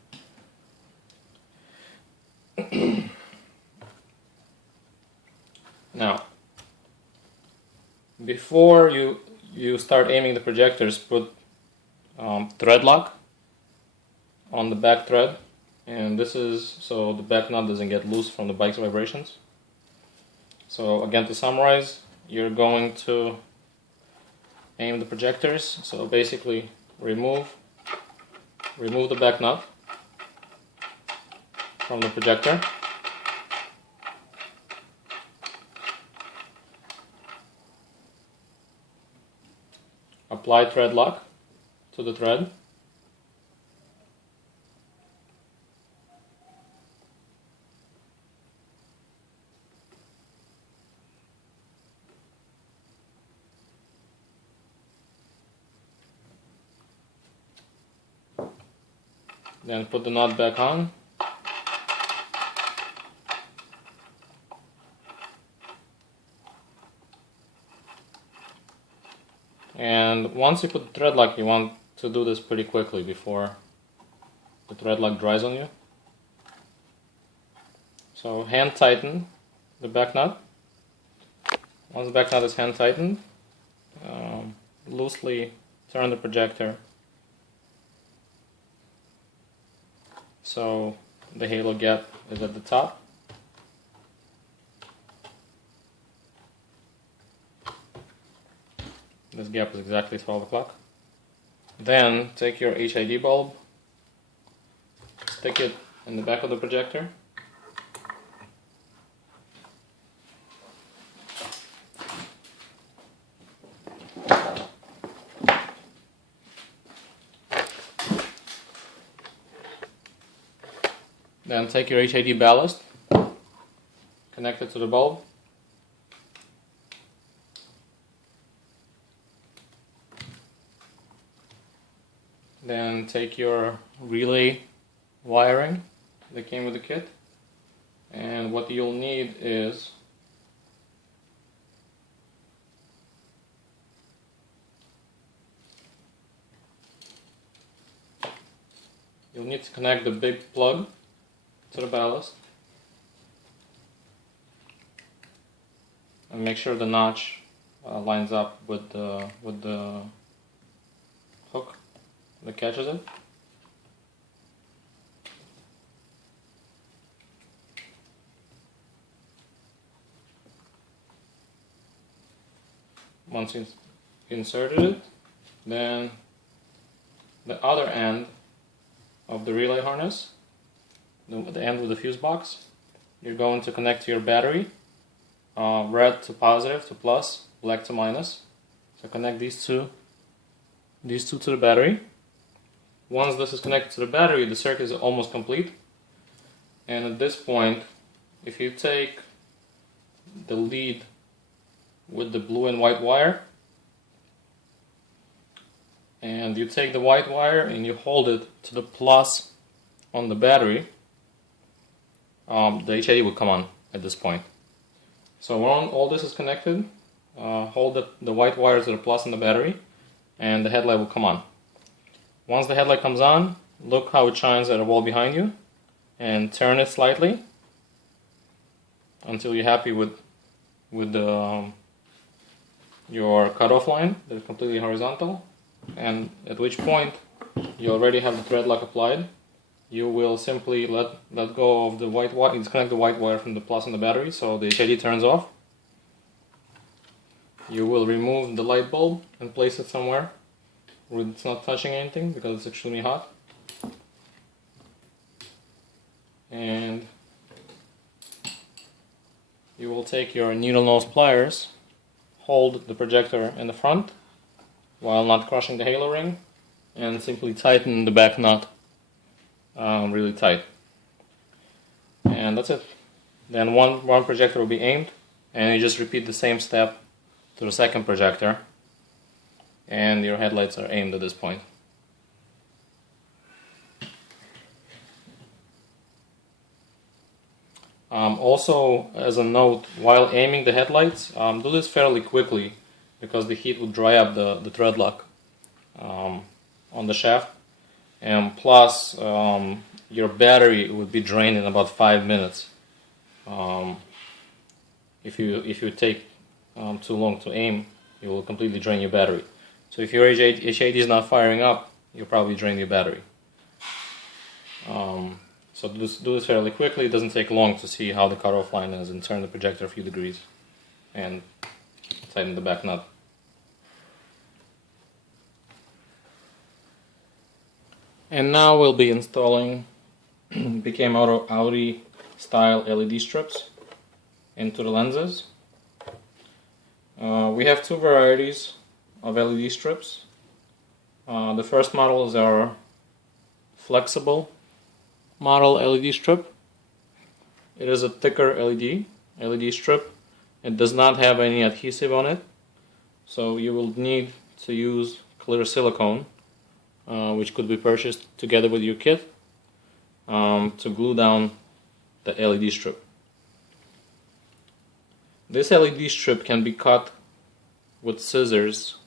Now, before you start aiming the projectors, put thread lock on the back thread, and this is so the back nut doesn't get loose from the bike's vibrations. So again, to summarize, you're going to aim the projectors. So basically remove the back nut from the projector. Apply thread lock to the thread. Then put the nut back on. And once you put the thread lock, you want to do this pretty quickly before the thread lock dries on you. So hand tighten the back nut. Once the back nut is hand tightened, loosely turn the projector so the halo gap is at the top. This gap is exactly 12 o'clock. Then take your HID bulb, stick it in the back of the projector. Then take your HID ballast, connect it to the bulb. Then take your relay wiring that came with the kit, and what you'll need is you'll need to connect the big plug to the ballast and make sure the notch lines up with the hook that catches it. Once you've inserted it, then the other end of the relay harness, the end with the fuse box, you're going to connect to your battery, red to positive to plus, black to minus. So connect these two to the battery. Once this is connected to the battery, the circuit is almost complete. And at this point, if you take the lead with the blue and white wire, and you take the white wire and you hold it to the plus on the battery, the HID will come on at this point. So when all this is connected, hold the white wire to the plus on the battery, and the headlight will come on. Once the headlight comes on, look how it shines at a wall behind you, and turn it slightly until you're happy with your cutoff line that is completely horizontal, and at which point you already have the thread lock applied. You will simply let go of the white wire, disconnect the white wire from the plus on the battery so the HID turns off. You will remove the light bulb and place it somewhere where it's not touching anything because it's extremely hot. And you will take your needle nose pliers, hold the projector in the front while not crushing the halo ring, and simply tighten the back nut really tight. And that's it. Then one projector will be aimed, and you just repeat the same step to the second projector, and your headlights are aimed at this point. Also, as a note, while aiming the headlights, do this fairly quickly because the heat will dry up the thread lock on the shaft, and plus your battery would be drained in about 5 minutes if you take too long to aim. You will completely drain your battery. So if your HID is not firing up, you'll probably drain your battery. So do this fairly quickly. It doesn't take long to see how the cutoff line is, and turn the projector a few degrees and tighten the back nut. And now we'll be installing BKMOTO Audi style LED strips into the lenses. We have two varieties of LED strips. The first model is our flexible model LED strip. It is a thicker LED strip. It does not have any adhesive on it, so you will need to use clear silicone, which could be purchased together with your kit, to glue down the LED strip. This LED strip can be cut with scissors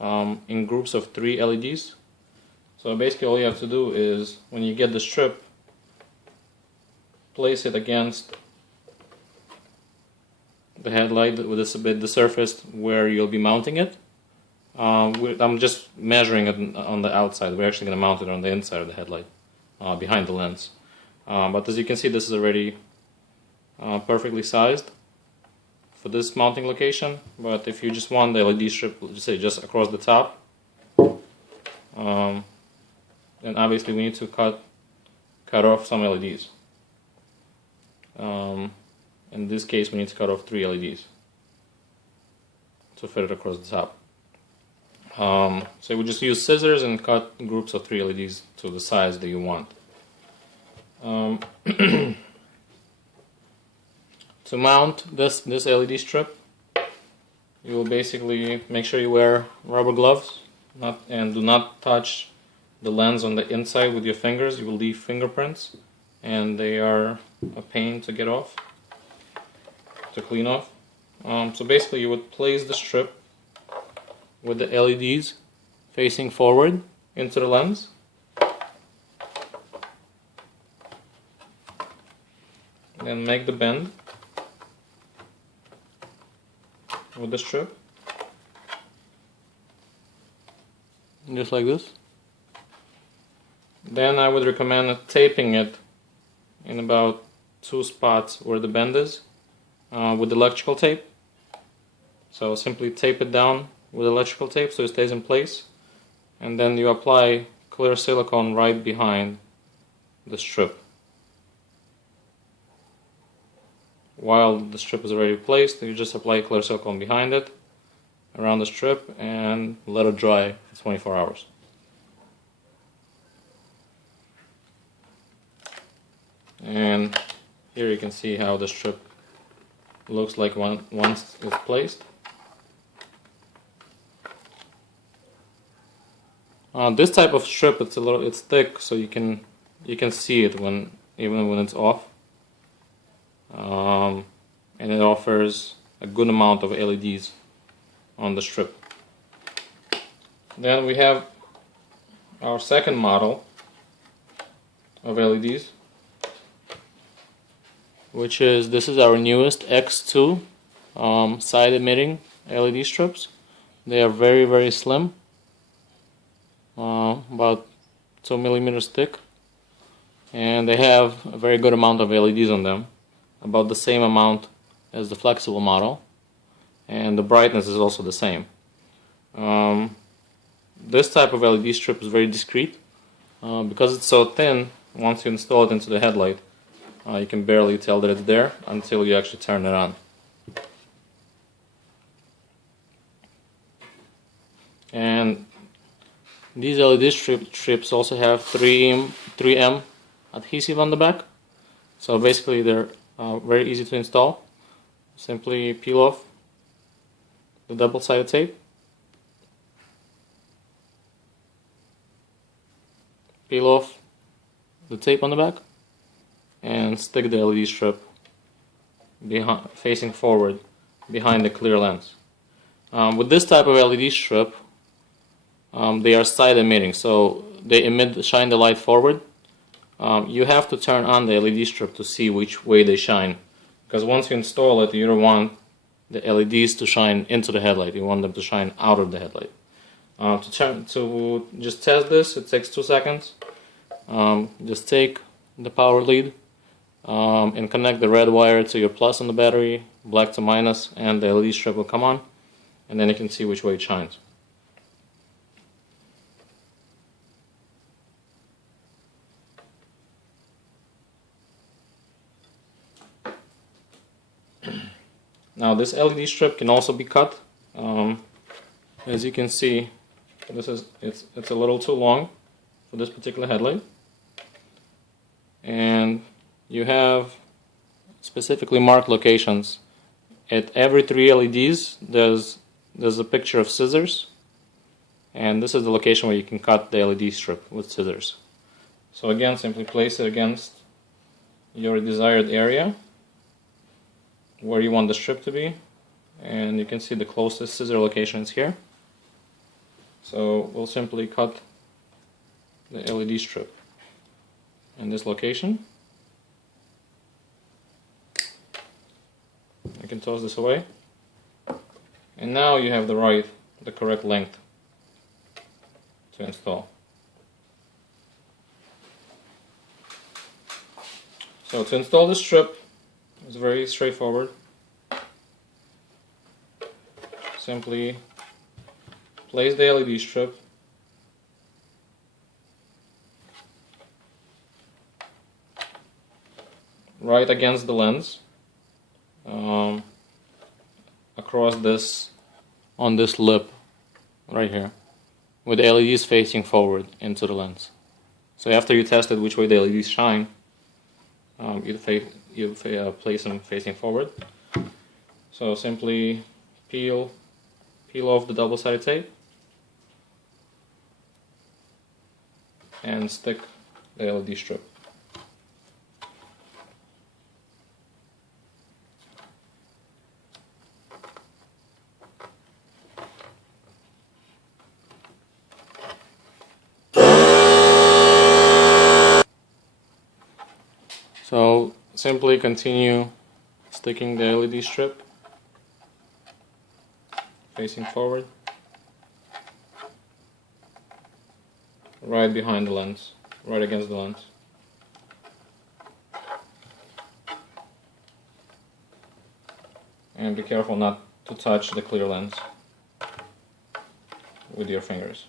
in groups of 3 LEDs. So basically all you have to do is, when you get the strip, place it against the headlight with the surface where you'll be mounting it. I'm just measuring it on the outside. We're actually going to mount it on the inside of the headlight, behind the lens. But as you can see, this is already perfectly sized for this mounting location. But if you just want the LED strip, let's say just across the top, then obviously we need to cut off some LEDs. In this case, we need to cut off 3 LEDs to fit it across the top. So we just use scissors and cut groups of 3 LEDs to the size that you want. To mount this LED strip, you will basically make sure you wear rubber gloves and do not touch the lens on the inside with your fingers. You will leave fingerprints, and they are a pain to get off, to clean off. So basically you would place the strip with the LEDs facing forward into the lens. Then make the bend with the strip, just like this. Then I would recommend taping it in about 2 spots where the bend is with electrical tape. So simply tape it down with electrical tape so it stays in place, and then you apply clear silicone right behind the strip. While the strip is already placed, you just apply clear silicone behind it, around the strip, and let it dry for 24 hours. And here you can see how the strip looks like once it's placed. This type of strip, it's thick, so you can see it even when it's off. And it offers a good amount of LEDs on the strip. Then we have our second model of LEDs, this is our newest X2 side emitting LED strips. They are very, very slim, about 2 millimeters thick, and they have a very good amount of LEDs on them, about the same amount as the flexible model, and the brightness is also the same. This type of LED strip is very discreet because it's so thin. Once you install it into the headlight, you can barely tell that it's there until you actually turn it on. And These LED strips also have 3M adhesive on the back, so basically they're very easy to install. Simply peel off the double-sided tape, peel off the tape on the back, and stick the LED strip facing forward behind the clear lens. With this type of LED strip, they are side emitting, so they shine the light forward. You have to turn on the LED strip to see which way they shine, because once you install it, you don't want the LEDs to shine into the headlight. You want them to shine out of the headlight. To just test this, it takes 2 seconds. Just take the power lead and connect the red wire to your plus on the battery, black to minus, and the LED strip will come on, and then you can see which way it shines. Now this LED strip can also be cut. As you can see, it's a little too long for this particular headlight, and you have specifically marked locations. At every 3 LEDs there's a picture of scissors, and this is the location where you can cut the LED strip with scissors. So again, simply place it against your desired area where you want the strip to be, and you can see the closest scissor location is here. So we'll simply cut the LED strip in this location. I can toss this away, and now you have the correct length to install. So to install this strip, it's very straightforward. Simply place the LED strip right against the lens, across on this lip right here, with the LEDs facing forward into the lens. So after you tested which way the LEDs shine, you place them facing forward. So simply peel off the double-sided tape and stick the LED strip. So simply continue sticking the LED strip facing forward right behind the lens, right against the lens. And be careful not to touch the clear lens with your fingers.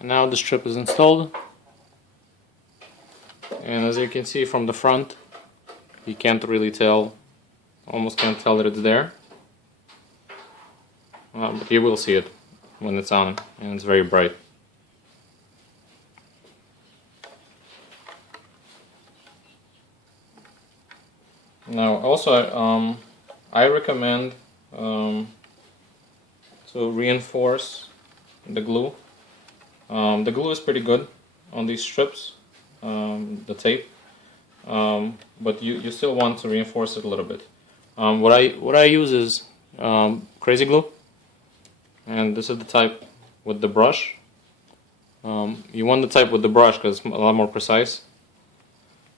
And now the strip is installed, and as you can see from the front, you can't really tell, almost can't tell that it's there, but you will see it when it's on, and it's very bright. Now also I recommend to reinforce the glue. The glue is pretty good on these strips, the tape, but you still want to reinforce it a little bit. What I use is crazy glue, and this is the type with the brush. You want the type with the brush because it's a lot more precise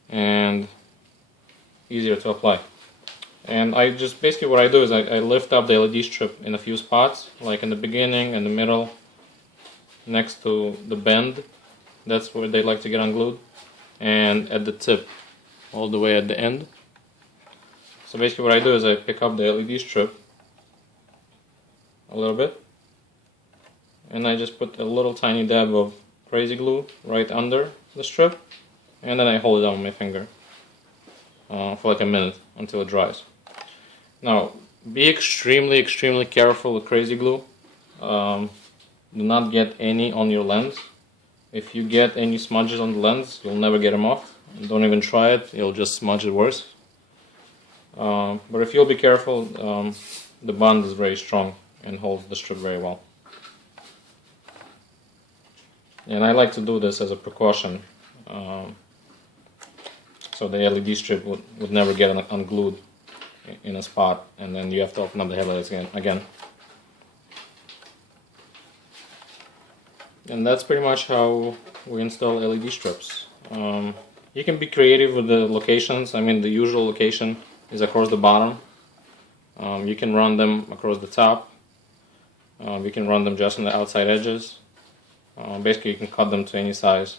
and easier to apply. And I just basically what I do is I lift up the LED strip in a few spots, like in the beginning, in the middle, next to the bend. That's where they like to get unglued, and at the tip, all the way at the end. So basically what I do is I pick up the LED strip a little bit, and I just put a little tiny dab of crazy glue right under the strip, and then I hold it on my finger for like a minute until it dries. Now, be extremely careful with crazy glue. Do not get any on your lens. If you get any smudges on the lens, you'll never get them off. Don't even try it, you'll just smudge it worse. But if you'll be careful, the bond is very strong and holds the strip very well. And I like to do this as a precaution, so the LED strip would never get unglued in a spot, and then you have to open up the headlights again. And that's pretty much how we install LED strips. You can be creative with the locations. I mean, the usual location is across the bottom. You can run them across the top. You can run them just on the outside edges. Basically, you can cut them to any size.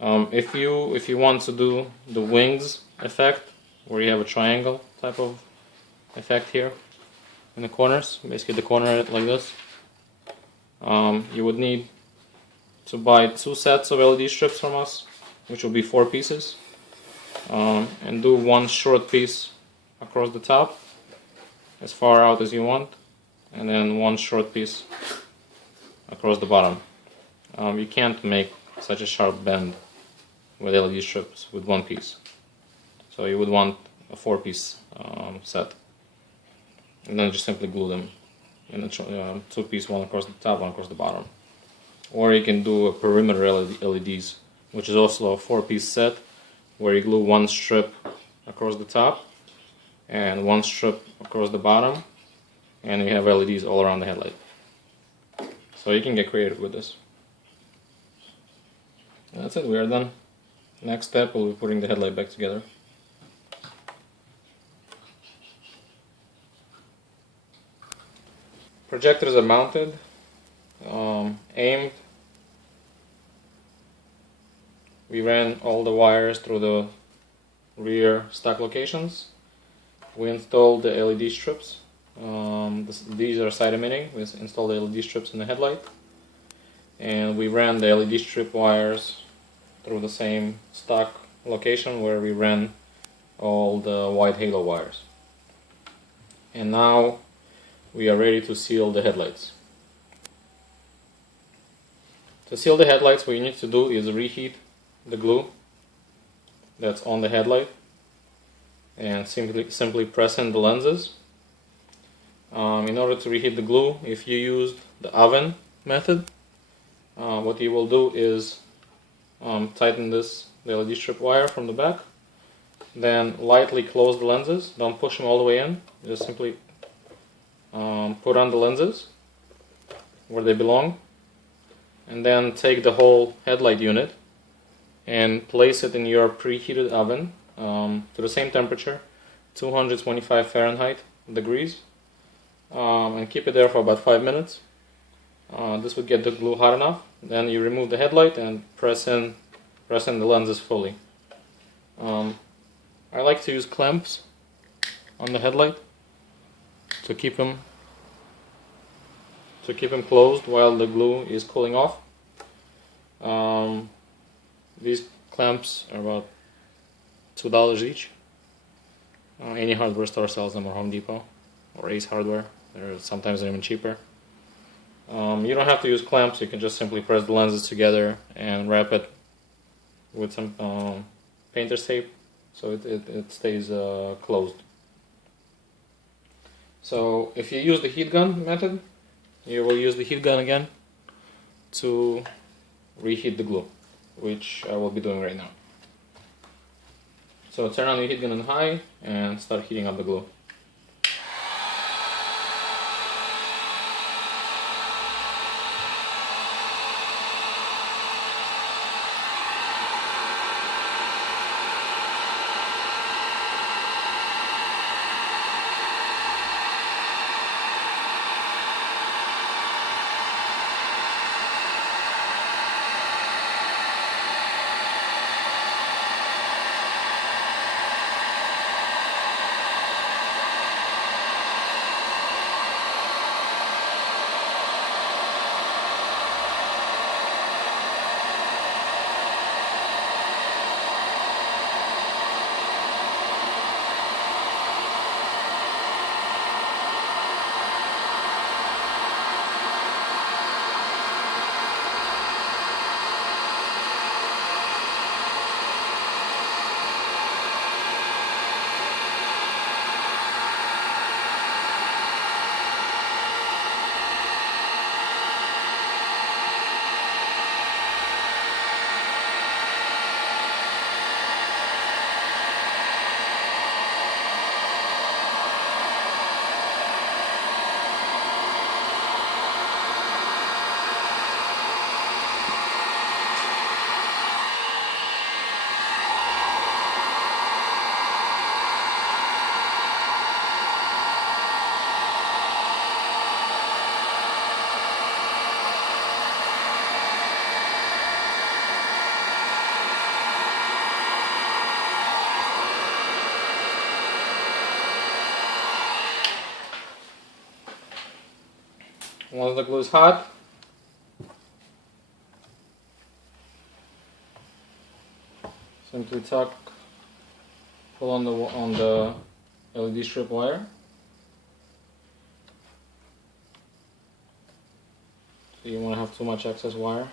If you want to do the wings effect, where you have a triangle type of effect here in the corners, basically the corner like this, you would need to buy 2 sets of LED strips from us, which will be 4 pieces, and do 1 short piece across the top, as far out as you want, and then 1 short piece across the bottom. You can't make such a sharp bend with LED strips with 1 piece. So you would want a 4-piece set, and then just simply glue them in a 2-piece, 1 across the top, 1 across the bottom. Or you can do a perimeter LEDs, which is also a 4-piece set, where you glue 1 strip across the top and 1 strip across the bottom, and you have LEDs all around the headlight. So you can get creative with this. And that's it, we are done. Next step will be putting the headlight back together. Projectors are mounted, aimed. We ran all the wires through the rear stock locations. We installed the LED strips. These are side emitting. We installed the LED strips in the headlight. And we ran the LED strip wires through the same stock location where we ran all the white halo wires. And now we are ready to seal the headlights. To seal the headlights, what you need to do is reheat the glue that's on the headlight and simply press in the lenses. In order to reheat the glue, if you used the oven method, what you will do is tighten the LED strip wire from the back, then lightly close the lenses. Don't push them all the way in, just simply put on the lenses where they belong, and then take the whole headlight unit and place it in your preheated oven to the same temperature, 225 Fahrenheit degrees, and keep it there for about 5 minutes. This would get the glue hot enough. Then you remove the headlight and press in the lenses fully. I like to use clamps on the headlight to keep them closed while the glue is cooling off. These clamps are about $2 each. Any hardware store sells them, or Home Depot or Ace Hardware. Sometimes they're even cheaper. You don't have to use clamps. You can just simply press the lenses together and wrap it with some painter's tape so it stays closed. So if you use the heat gun method, you will use the heat gun again to reheat the glue, which I will be doing right now. So turn on your heat gun on high and start heating up the glue. Once the glue is hot, simply pull on the LED strip wire. So you won't have too much excess wire.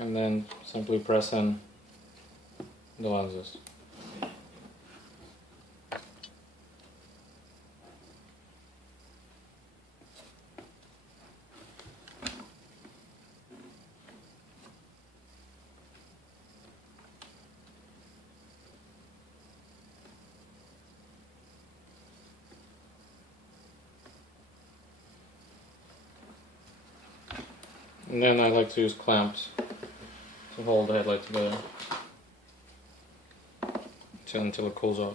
And then simply press in the lenses. And then I like to use clamps to hold the headlight together until it cools off.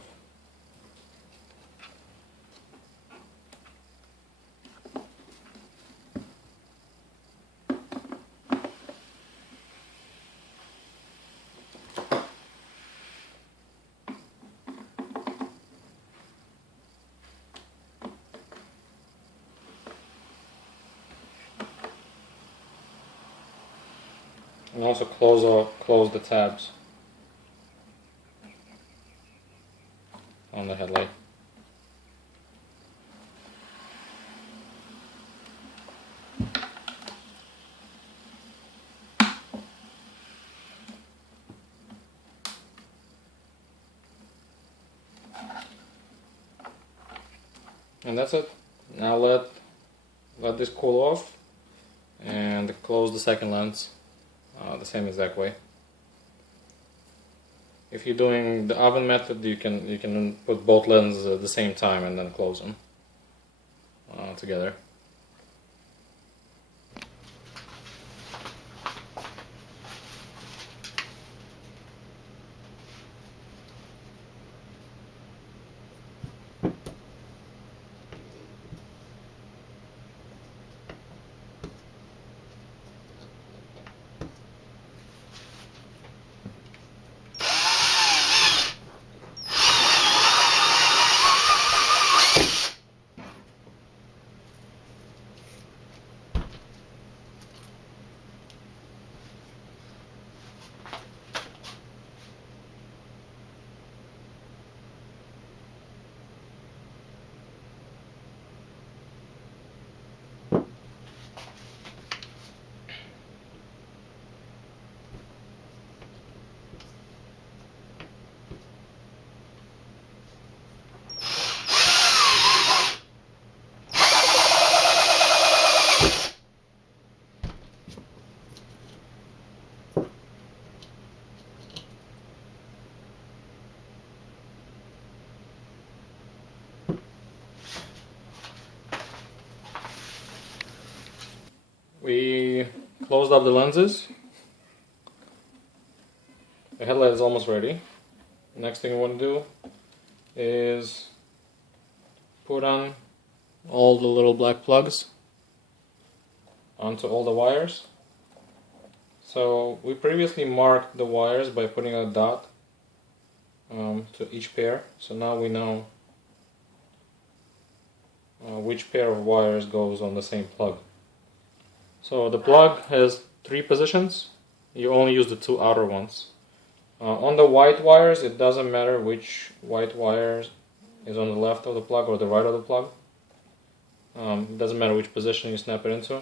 And also close the tabs on the headlight. And that's it. Now let this cool off and close the second lens the same exact way. If you're doing the oven method, you can put both lenses at the same time and then close them together. We closed up the lenses. The headlight is almost ready. Next thing we want to do is put on all the little black plugs onto all the wires. So we previously marked the wires by putting a dot to each pair. So now we know which pair of wires goes on the same plug. So the plug has 3 positions. You only use the 2 outer ones. On the white wires, it doesn't matter which white wire is on the left of the plug or the right of the plug. It doesn't matter which position you snap it into,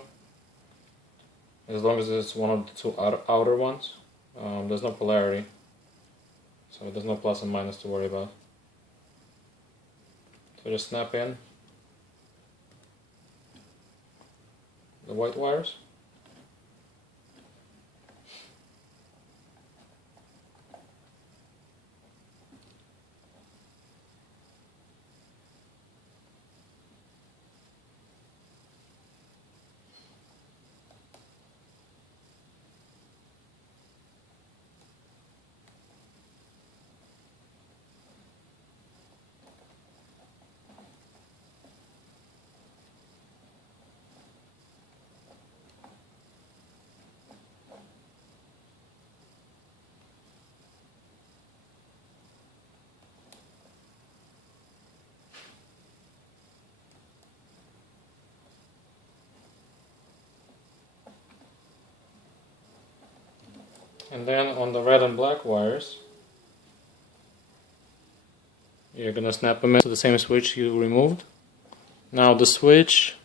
as long as it's one of the 2 outer ones. There's no polarity, so there's no plus and minus to worry about. So just snap in the white wires. And then on the red and black wires, you're gonna snap them into the same switch you removed. Now the switch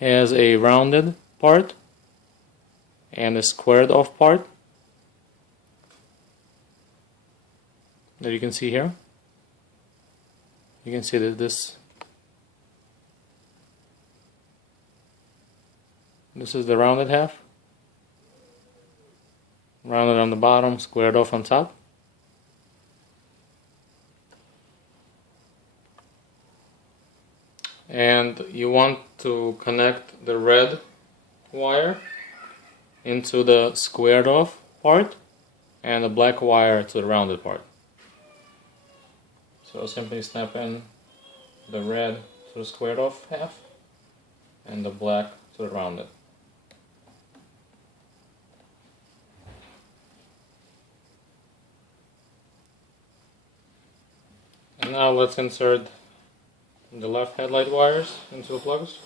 has a rounded part and a squared off part that you can see here. You can see that this is the rounded half. Rounded on the bottom, squared off on top. And you want to connect the red wire into the squared off part and the black wire to the rounded part. So simply snap in the red to the squared off half and the black to the rounded. And now let's insert the left headlight wires into the plugs.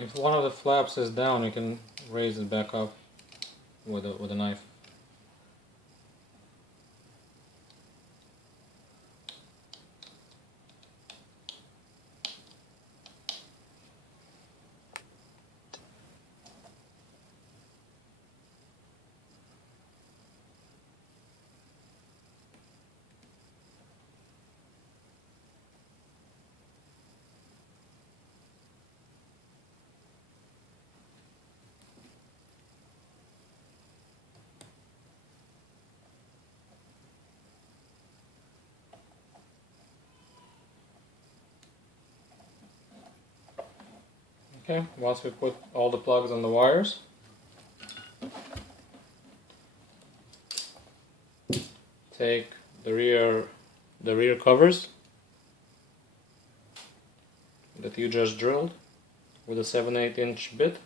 If one of the flaps is down, you can raise it back up with a knife. Okay, once we put all the plugs on the wires, take the rear covers that you just drilled with a 7/8 inch bit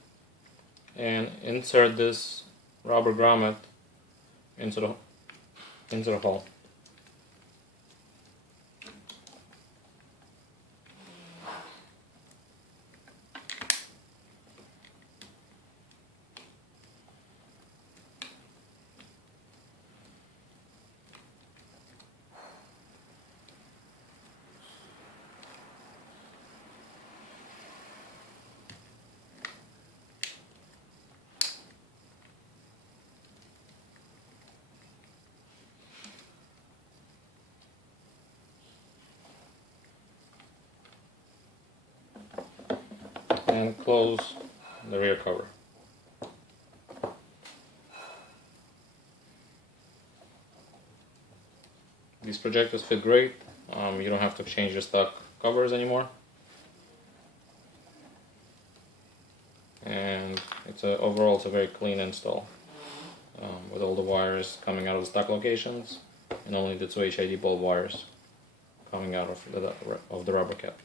and insert this rubber grommet into the hole. And close the rear cover. These projectors fit great. You don't have to change your stock covers anymore. And overall it's a very clean install, with all the wires coming out of the stock locations and only the 2 HID bulb wires coming out of the rubber cap.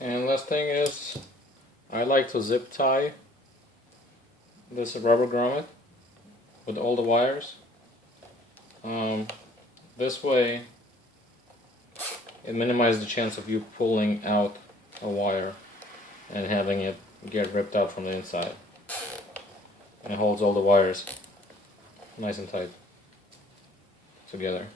And last thing is, I like to zip tie this rubber grommet with all the wires. This way it minimizes the chance of you pulling out a wire and having it get ripped out from the inside. And it holds all the wires nice and tight together.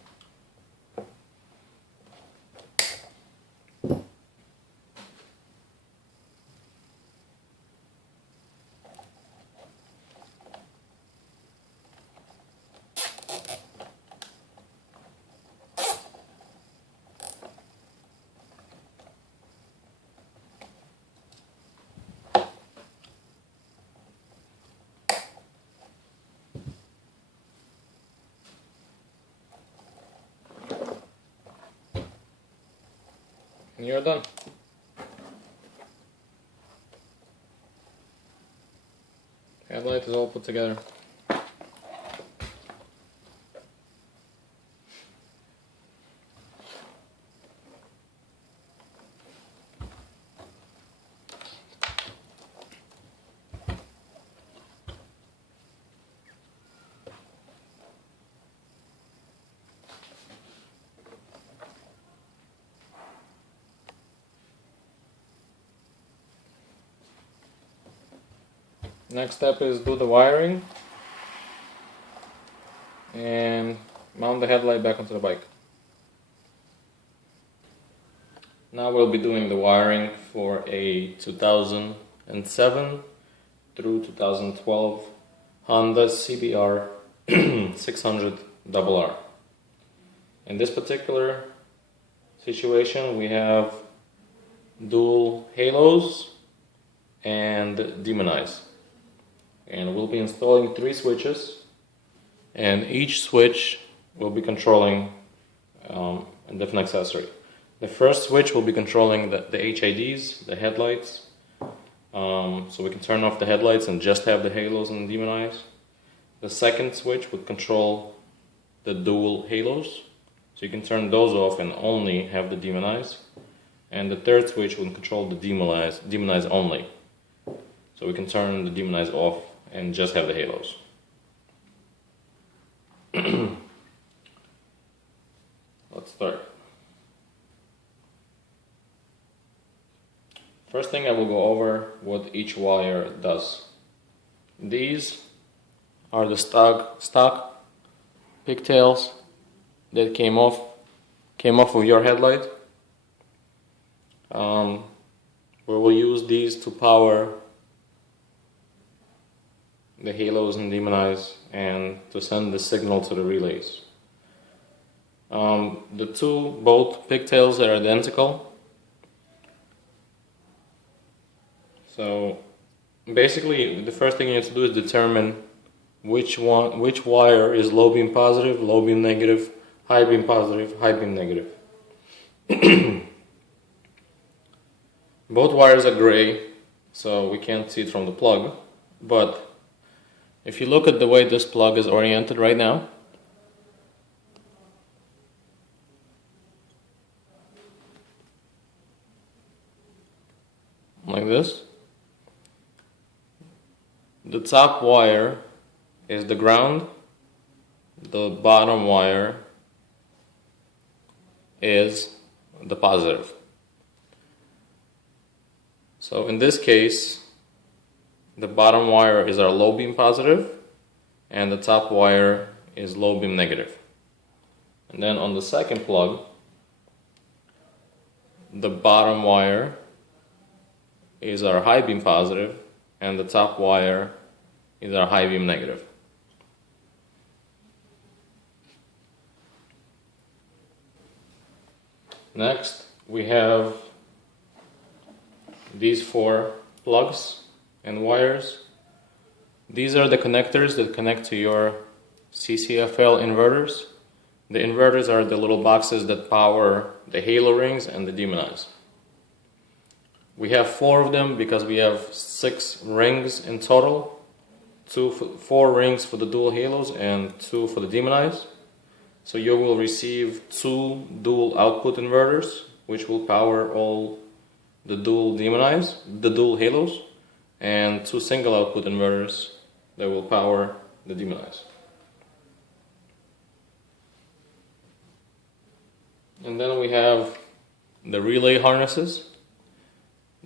And you're done. Headlight is all put together. Next step is do the wiring and mount the headlight back onto the bike. Now we'll be doing the wiring for a 2007 through 2012 Honda CBR600RR. In this particular situation we have dual halos and demonize. And we'll be installing 3 switches, and each switch will be controlling a different accessory. The first switch will be controlling the HIDs, the headlights, so we can turn off the headlights and just have the halos and demonize. The second switch would control the dual halos, so you can turn those off and only have the demonize. And the third switch would control the demonize only, so we can turn the demonize off and just have the halos. Let's start. First thing, I will go over what each wire does. These are the stock pigtails that came off came off of your headlight. We will use these to power the halos and demon eyes and to send the signal to the relays. Both pigtails are identical. So basically the first thing you need to do is determine which wire is low beam positive, low beam negative, high beam positive, high beam negative. Both wires are gray, so we can't see it from the plug, but if you look at the way this plug is oriented right now, like this, the top wire is the ground, the bottom wire is the positive. So in this case, the bottom wire is our low beam positive and the top wire is low beam negative. And then on the second plug, the bottom wire is our high beam positive and the top wire is our high beam negative. Next, we have these 4 plugs and wires. These are the connectors that connect to your CCFL inverters. The inverters are the little boxes that power the halo rings and the demon eyes. We have 4 of them because we have 6 rings in total. 4 rings for the dual halos and 2 for the demon eyes. So you will receive 2 dual output inverters, which will power all the dual demon eyes, the dual halos, and 2 single output inverters that will power the demon eyes. And then we have the relay harnesses.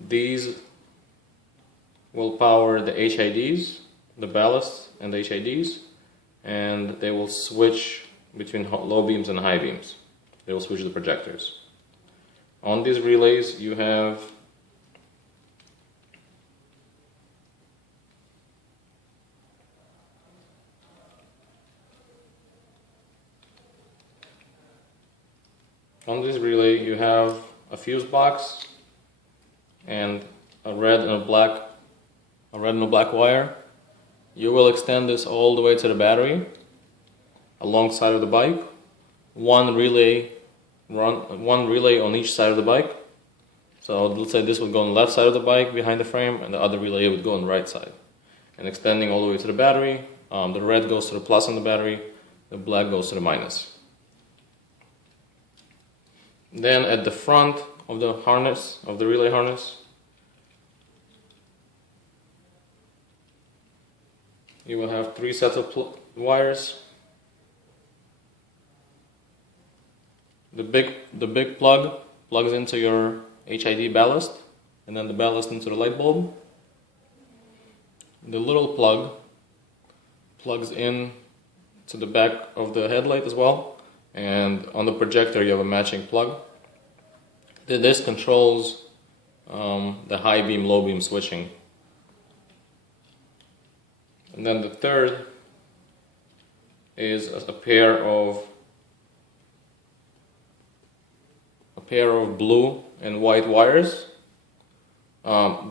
These will power the HIDs, the ballast and the HIDs, and they will switch between low beams and high beams. They will switch the projectors. On these relays you have a fuse box and a red and a black wire. You will extend this all the way to the battery alongside of the bike. One relay on each side of the bike. So let's say this would go on the left side of the bike behind the frame, and the other relay would go on the right side. And extending all the way to the battery, the red goes to the plus on the battery, the black goes to the minus. Then at the front of the harness, of the relay harness, you will have 3 sets of wires. The big plug plugs into your HID ballast, and then the ballast into the light bulb. The little plug plugs in to the back of the headlight as well, and on the projector you have a matching plug. This controls the high beam, low beam switching. And then the third is a pair of blue and white wires.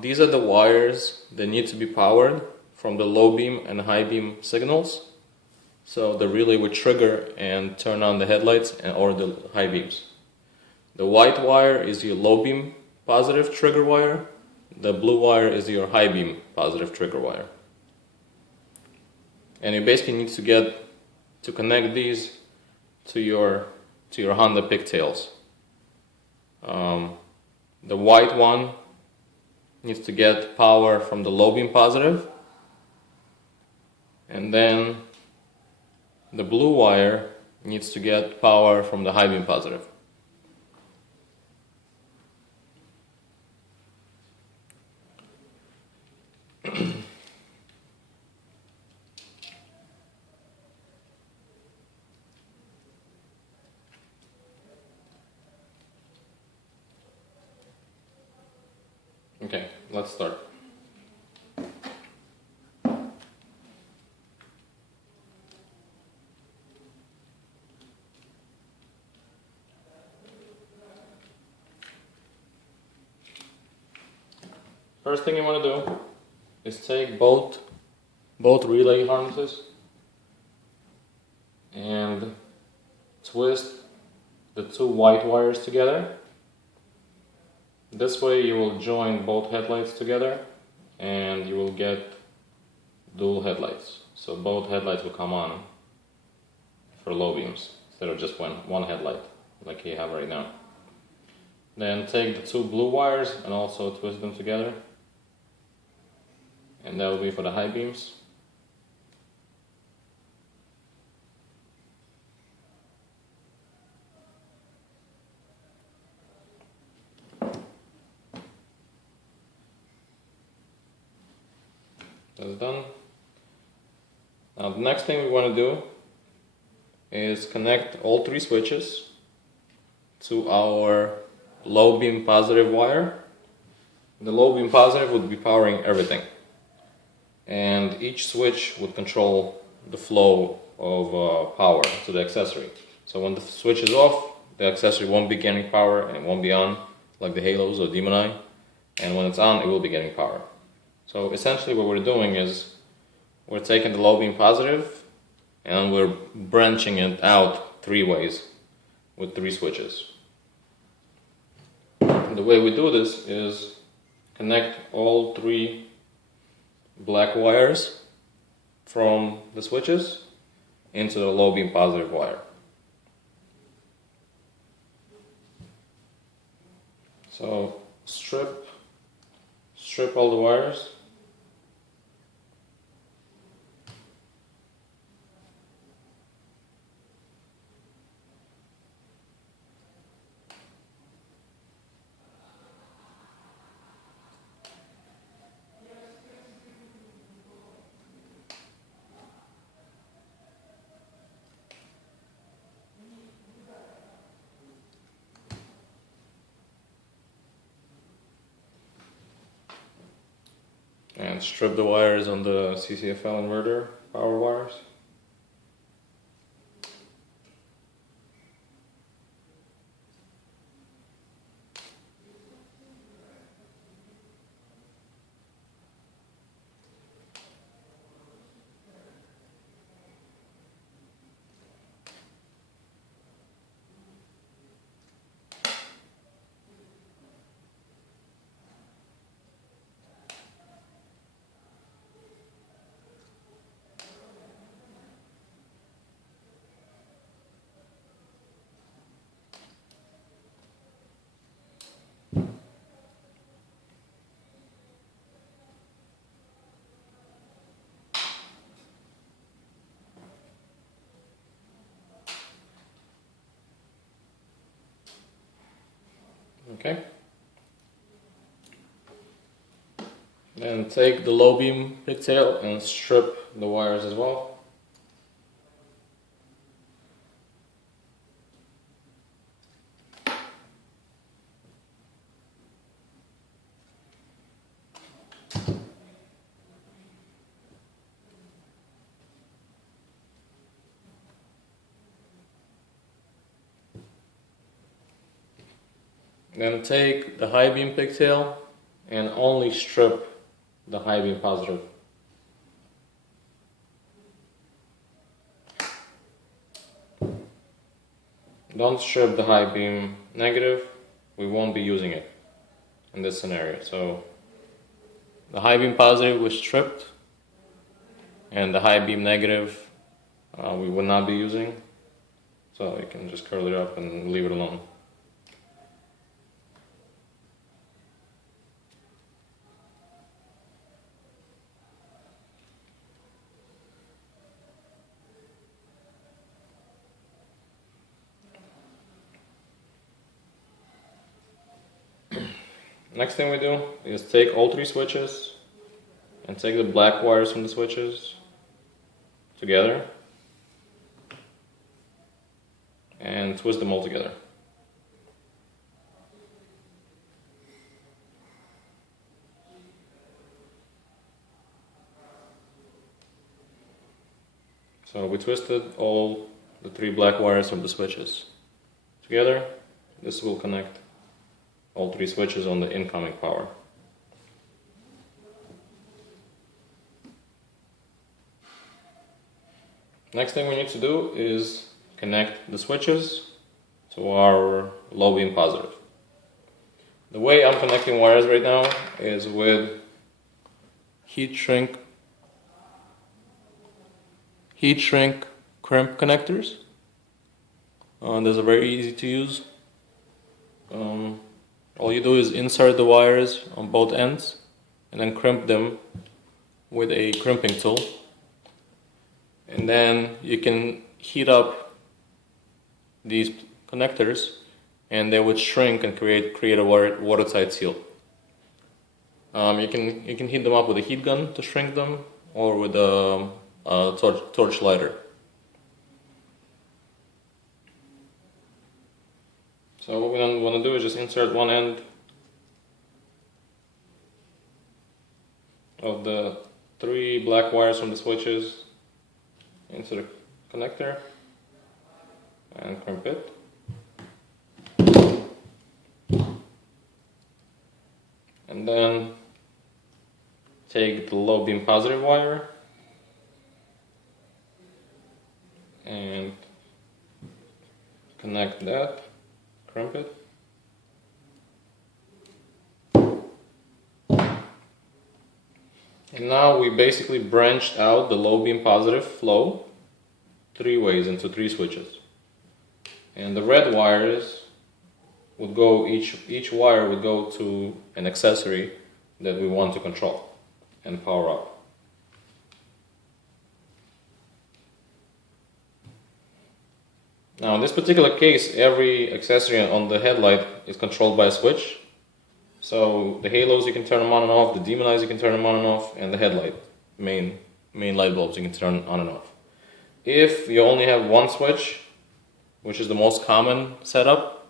These are the wires that need to be powered from the low beam and high beam signals. So the relay would trigger and turn on the headlights or the high beams. The white wire is your low beam positive trigger wire. The blue wire is your high beam positive trigger wire. And you basically need to connect these to your Honda pigtails. The white one needs to get power from the low beam positive, and then the blue wire needs to get power from the high beam positive. Okay, let's start. First thing you want to do is take both relay harnesses and twist the two white wires together. This way you will join both headlights together and you will get dual headlights. So both headlights will come on for low beams instead of just one headlight like you have right now. Then take the two blue wires and also twist them together, and that will be for the high beams. That's done. Now the next thing we want to do is connect all three switches to our low beam positive wire. The low beam positive would be powering everything, and each switch would control the flow of power to the accessory. So when the switch is off, the accessory won't be getting power and it won't be on, like the halos or Demon Eye, and when it's on, it will be getting power. So essentially what we're doing is we're taking the low beam positive and we're branching it out three ways with three switches. And the way we do this is connect all three black wires from the switches into the low beam positive wire. So strip all the wires. And strip the wires on the CCFL inverter power wires. Okay. Then take the low beam pigtail and strip the wires as well. Then take the high beam pigtail and only strip the high beam positive. Don't strip the high beam negative, we won't be using it in this scenario. So the high beam positive was stripped and the high beam negative we will not be using. So you can just curl it up and leave it alone. Next thing we do is take all three switches and take the black wires from the switches together and twist them all together. So we twisted all the 3 black wires from the switches together. This will connect all 3 switches on the incoming power. Next thing we need to do is connect the switches to our low beam positive. The way I'm connecting wires right now is with heat shrink crimp connectors. Those are very easy to use. All you do is insert the wires on both ends and then crimp them with a crimping tool. And then you can heat up these connectors and they would shrink and create a watertight seal. You can heat them up with a heat gun to shrink them, or with a torch lighter. So what we then want to do is just insert one end of the 3 black wires from the switches into the connector and crimp it. And then take the low beam positive wire and connect that, crimp it. And now we basically branched out the low beam positive flow 3 ways into 3 switches. And the red wires would go, each wire would go to an accessory that we want to control and power up. Now in this particular case, every accessory on the headlight is controlled by a switch. So the halos, you can turn them on and off, the demon eyes, you can turn them on and off, and the headlight, main light bulbs, you can turn on and off. If you only have one switch, which is the most common setup,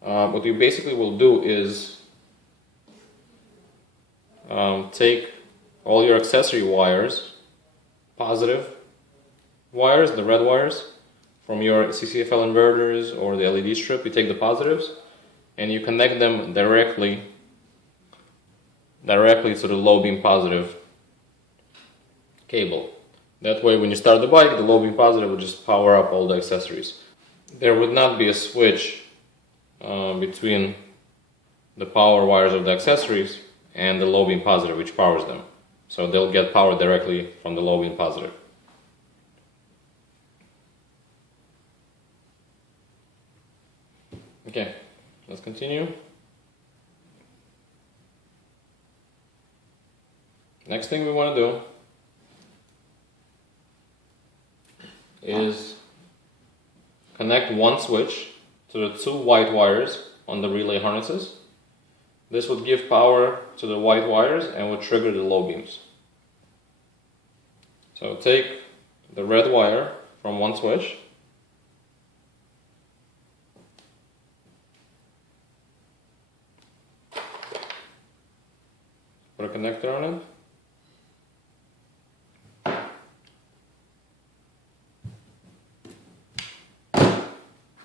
what you basically will do is take all your accessory wires, positive wires, the red wires, from your CCFL inverters or the LED strip, you take the positives and you connect them directly to the low beam positive cable. That way when you start the bike, the low beam positive will just power up all the accessories. There would not be a switch between the power wires of the accessories and the low beam positive, which powers them. So they'll get power directly from the low beam positive. Okay, let's continue. Next thing we want to do is connect one switch to the 2 white wires on the relay harnesses. This would give power to the white wires and would trigger the low beams. So take the red wire from one switch, put a connector on it,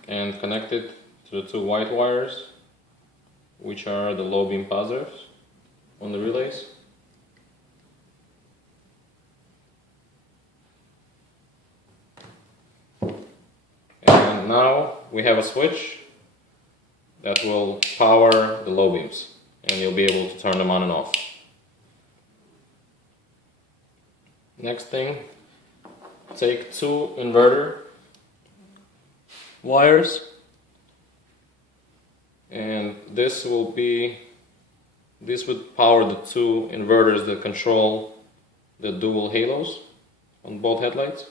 and connect it to the 2 white wires, which are the low beam positives on the relays. And now we have a switch that will power the low beams, and you'll be able to turn them on and off. Next thing, take 2 inverter wires, and this would power the 2 inverters that control the dual halos on both headlights,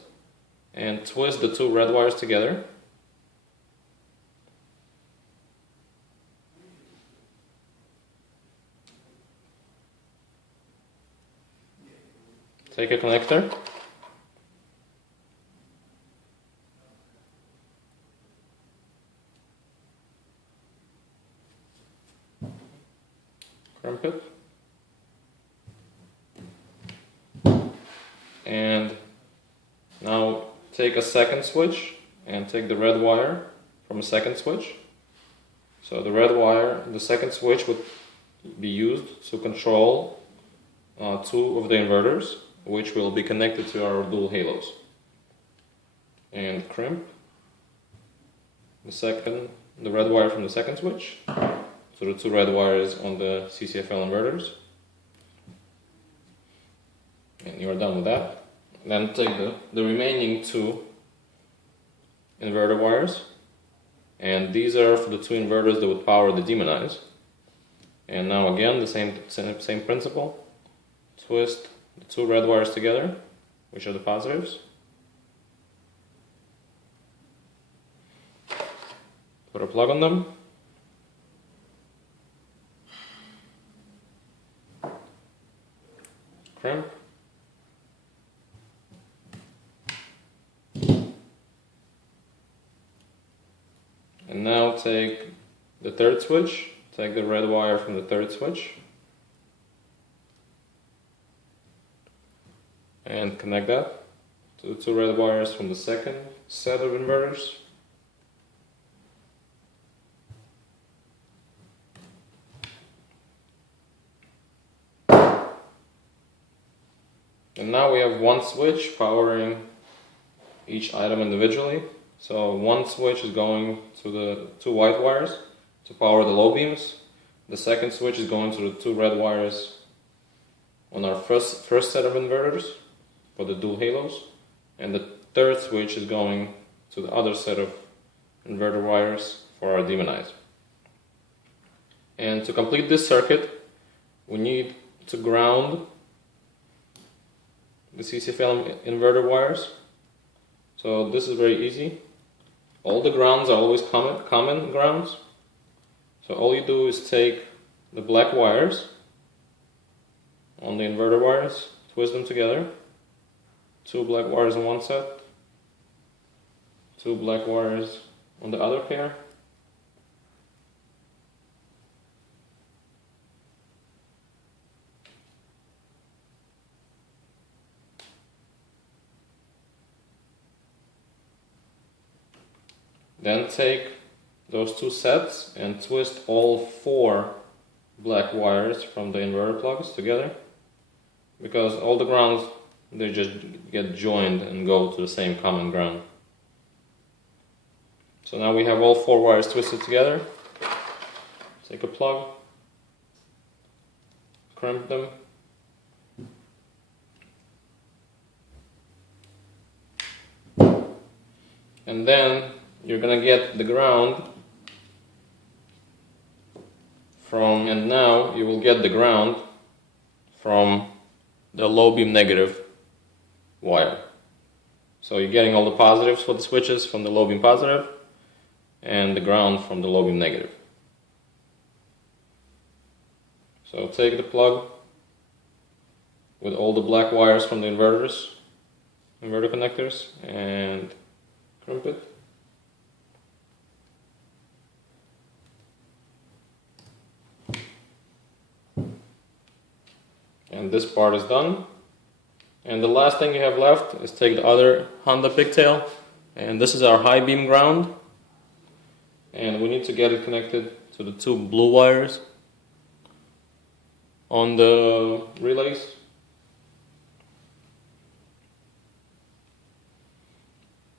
and twist the 2 red wires together. Take a connector, crimp it, and take a second switch and take the red wire from a second switch. So the red wire, the second switch would be used to control two of the inverters, which will be connected to our dual halos. And crimp the red wire from the second switch, so the two red wires on the CCFL inverters. And you are done with that. Then take the remaining two inverter wires, and these are for the two inverters that would power the demonize. And now again, the same principle. Twist the two red wires together, which are the positives. Put a plug on them. Crimp. And now take the third switch, take the red wire from the third switch, and connect that to the two red wires from the second set of inverters. And now we have one switch powering each item individually. So one switch is going to the two white wires to power the low beams. The second switch is going to the two red wires on our first set of inverters for the dual halos. And the third switch is going to the other set of inverter wires for our demonize. And to complete this circuit, we need to ground the CCFL inverter wires. So this is very easy. All the grounds are always common grounds. So all you do is take the black wires on the inverter wires, twist them together. Two black wires on one set, two black wires on the other pair. Then take those two sets and twist all four black wires from the inverter plugs together, because all the grounds, they just get joined and go to the same common ground. So now we have all four wires twisted together. Take a plug, crimp them, and then you're gonna get the ground from, and now you will get the ground from the low beam negative wire. So you're getting all the positives for the switches from the low beam positive and the ground from the low beam negative. So take the plug with all the black wires from the inverter connectors, and crimp it. And this part is done. And the last thing you have left is take the other Honda pigtail, and this is our high beam ground. And we need to get it connected to the two blue wires on the relays.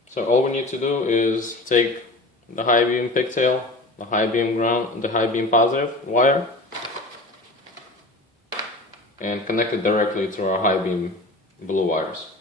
So all we need to do is take the high beam pigtail, the high beam ground, the high beam positive wire, and connect it directly to our high beam blue wires.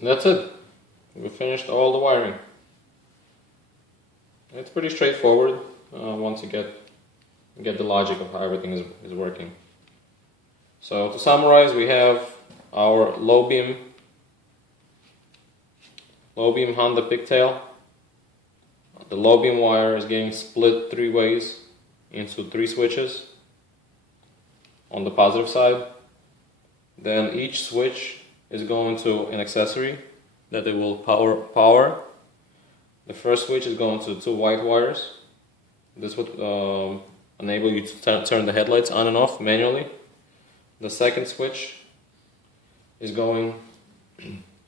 And that's it. We finished all the wiring. It's pretty straightforward once you get the logic of how everything is working. So to summarize, we have our low beam Honda pigtail. The low beam wire is getting split 3 ways into 3 switches on the positive side. Then each switch is going to an accessory that it will power. The first switch is going to 2 white wires. This would enable you to turn the headlights on and off manually. The second switch is going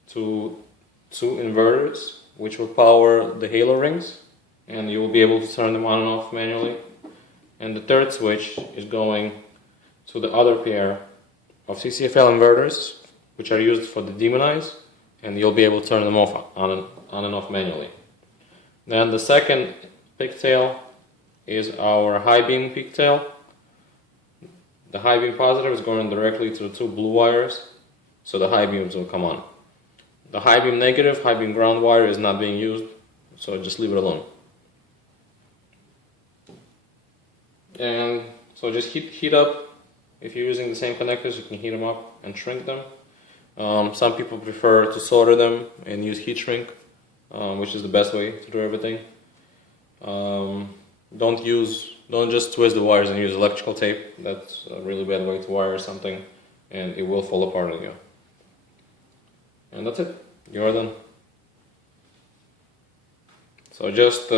to 2 inverters, which will power the halo rings, and you will be able to turn them on and off manually. And the third switch is going to the other pair of CCFL inverters, which are used for the demonize, and you'll be able to turn them off on and off manually. Then the second pigtail is our high beam pigtail. The high beam positive is going directly to the 2 blue wires, so the high beams will come on. The high beam negative, high beam ground wire is not being used, so just leave it alone. And so just heat up. If you're using the same connectors, you can heat them up and shrink them. Some people prefer to solder them and use heat shrink, which is the best way to do everything. Don't just twist the wires and use electrical tape. That's a really bad way to wire something, and it will fall apart on you. And that's it. You're done. So just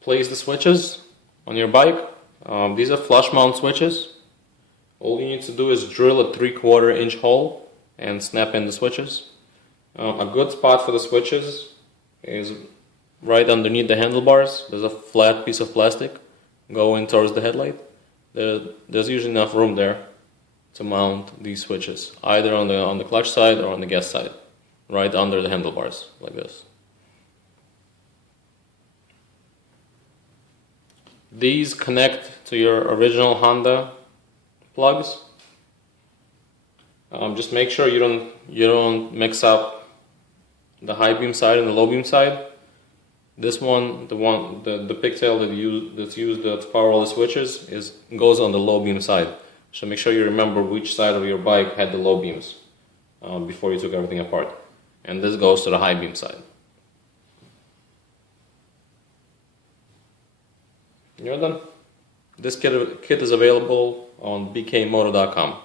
place the switches on your bike. These are flush mount switches. All you need to do is drill a 3/4 inch hole and snap in the switches. A good spot for the switches is right underneath the handlebars. There's a flat piece of plastic going towards the headlight. There's usually enough room there to mount these switches, either on the clutch side or on the gas side, right under the handlebars, like this. These connect to your original Honda plugs. Just make sure you don't mix up the high beam side and the low beam side. This one, the pigtail that's used to power all the switches goes on the low beam side. So make sure you remember which side of your bike had the low beams before you took everything apart. And this goes to the high beam side. You're done. This kit is available on BKMOTO.com.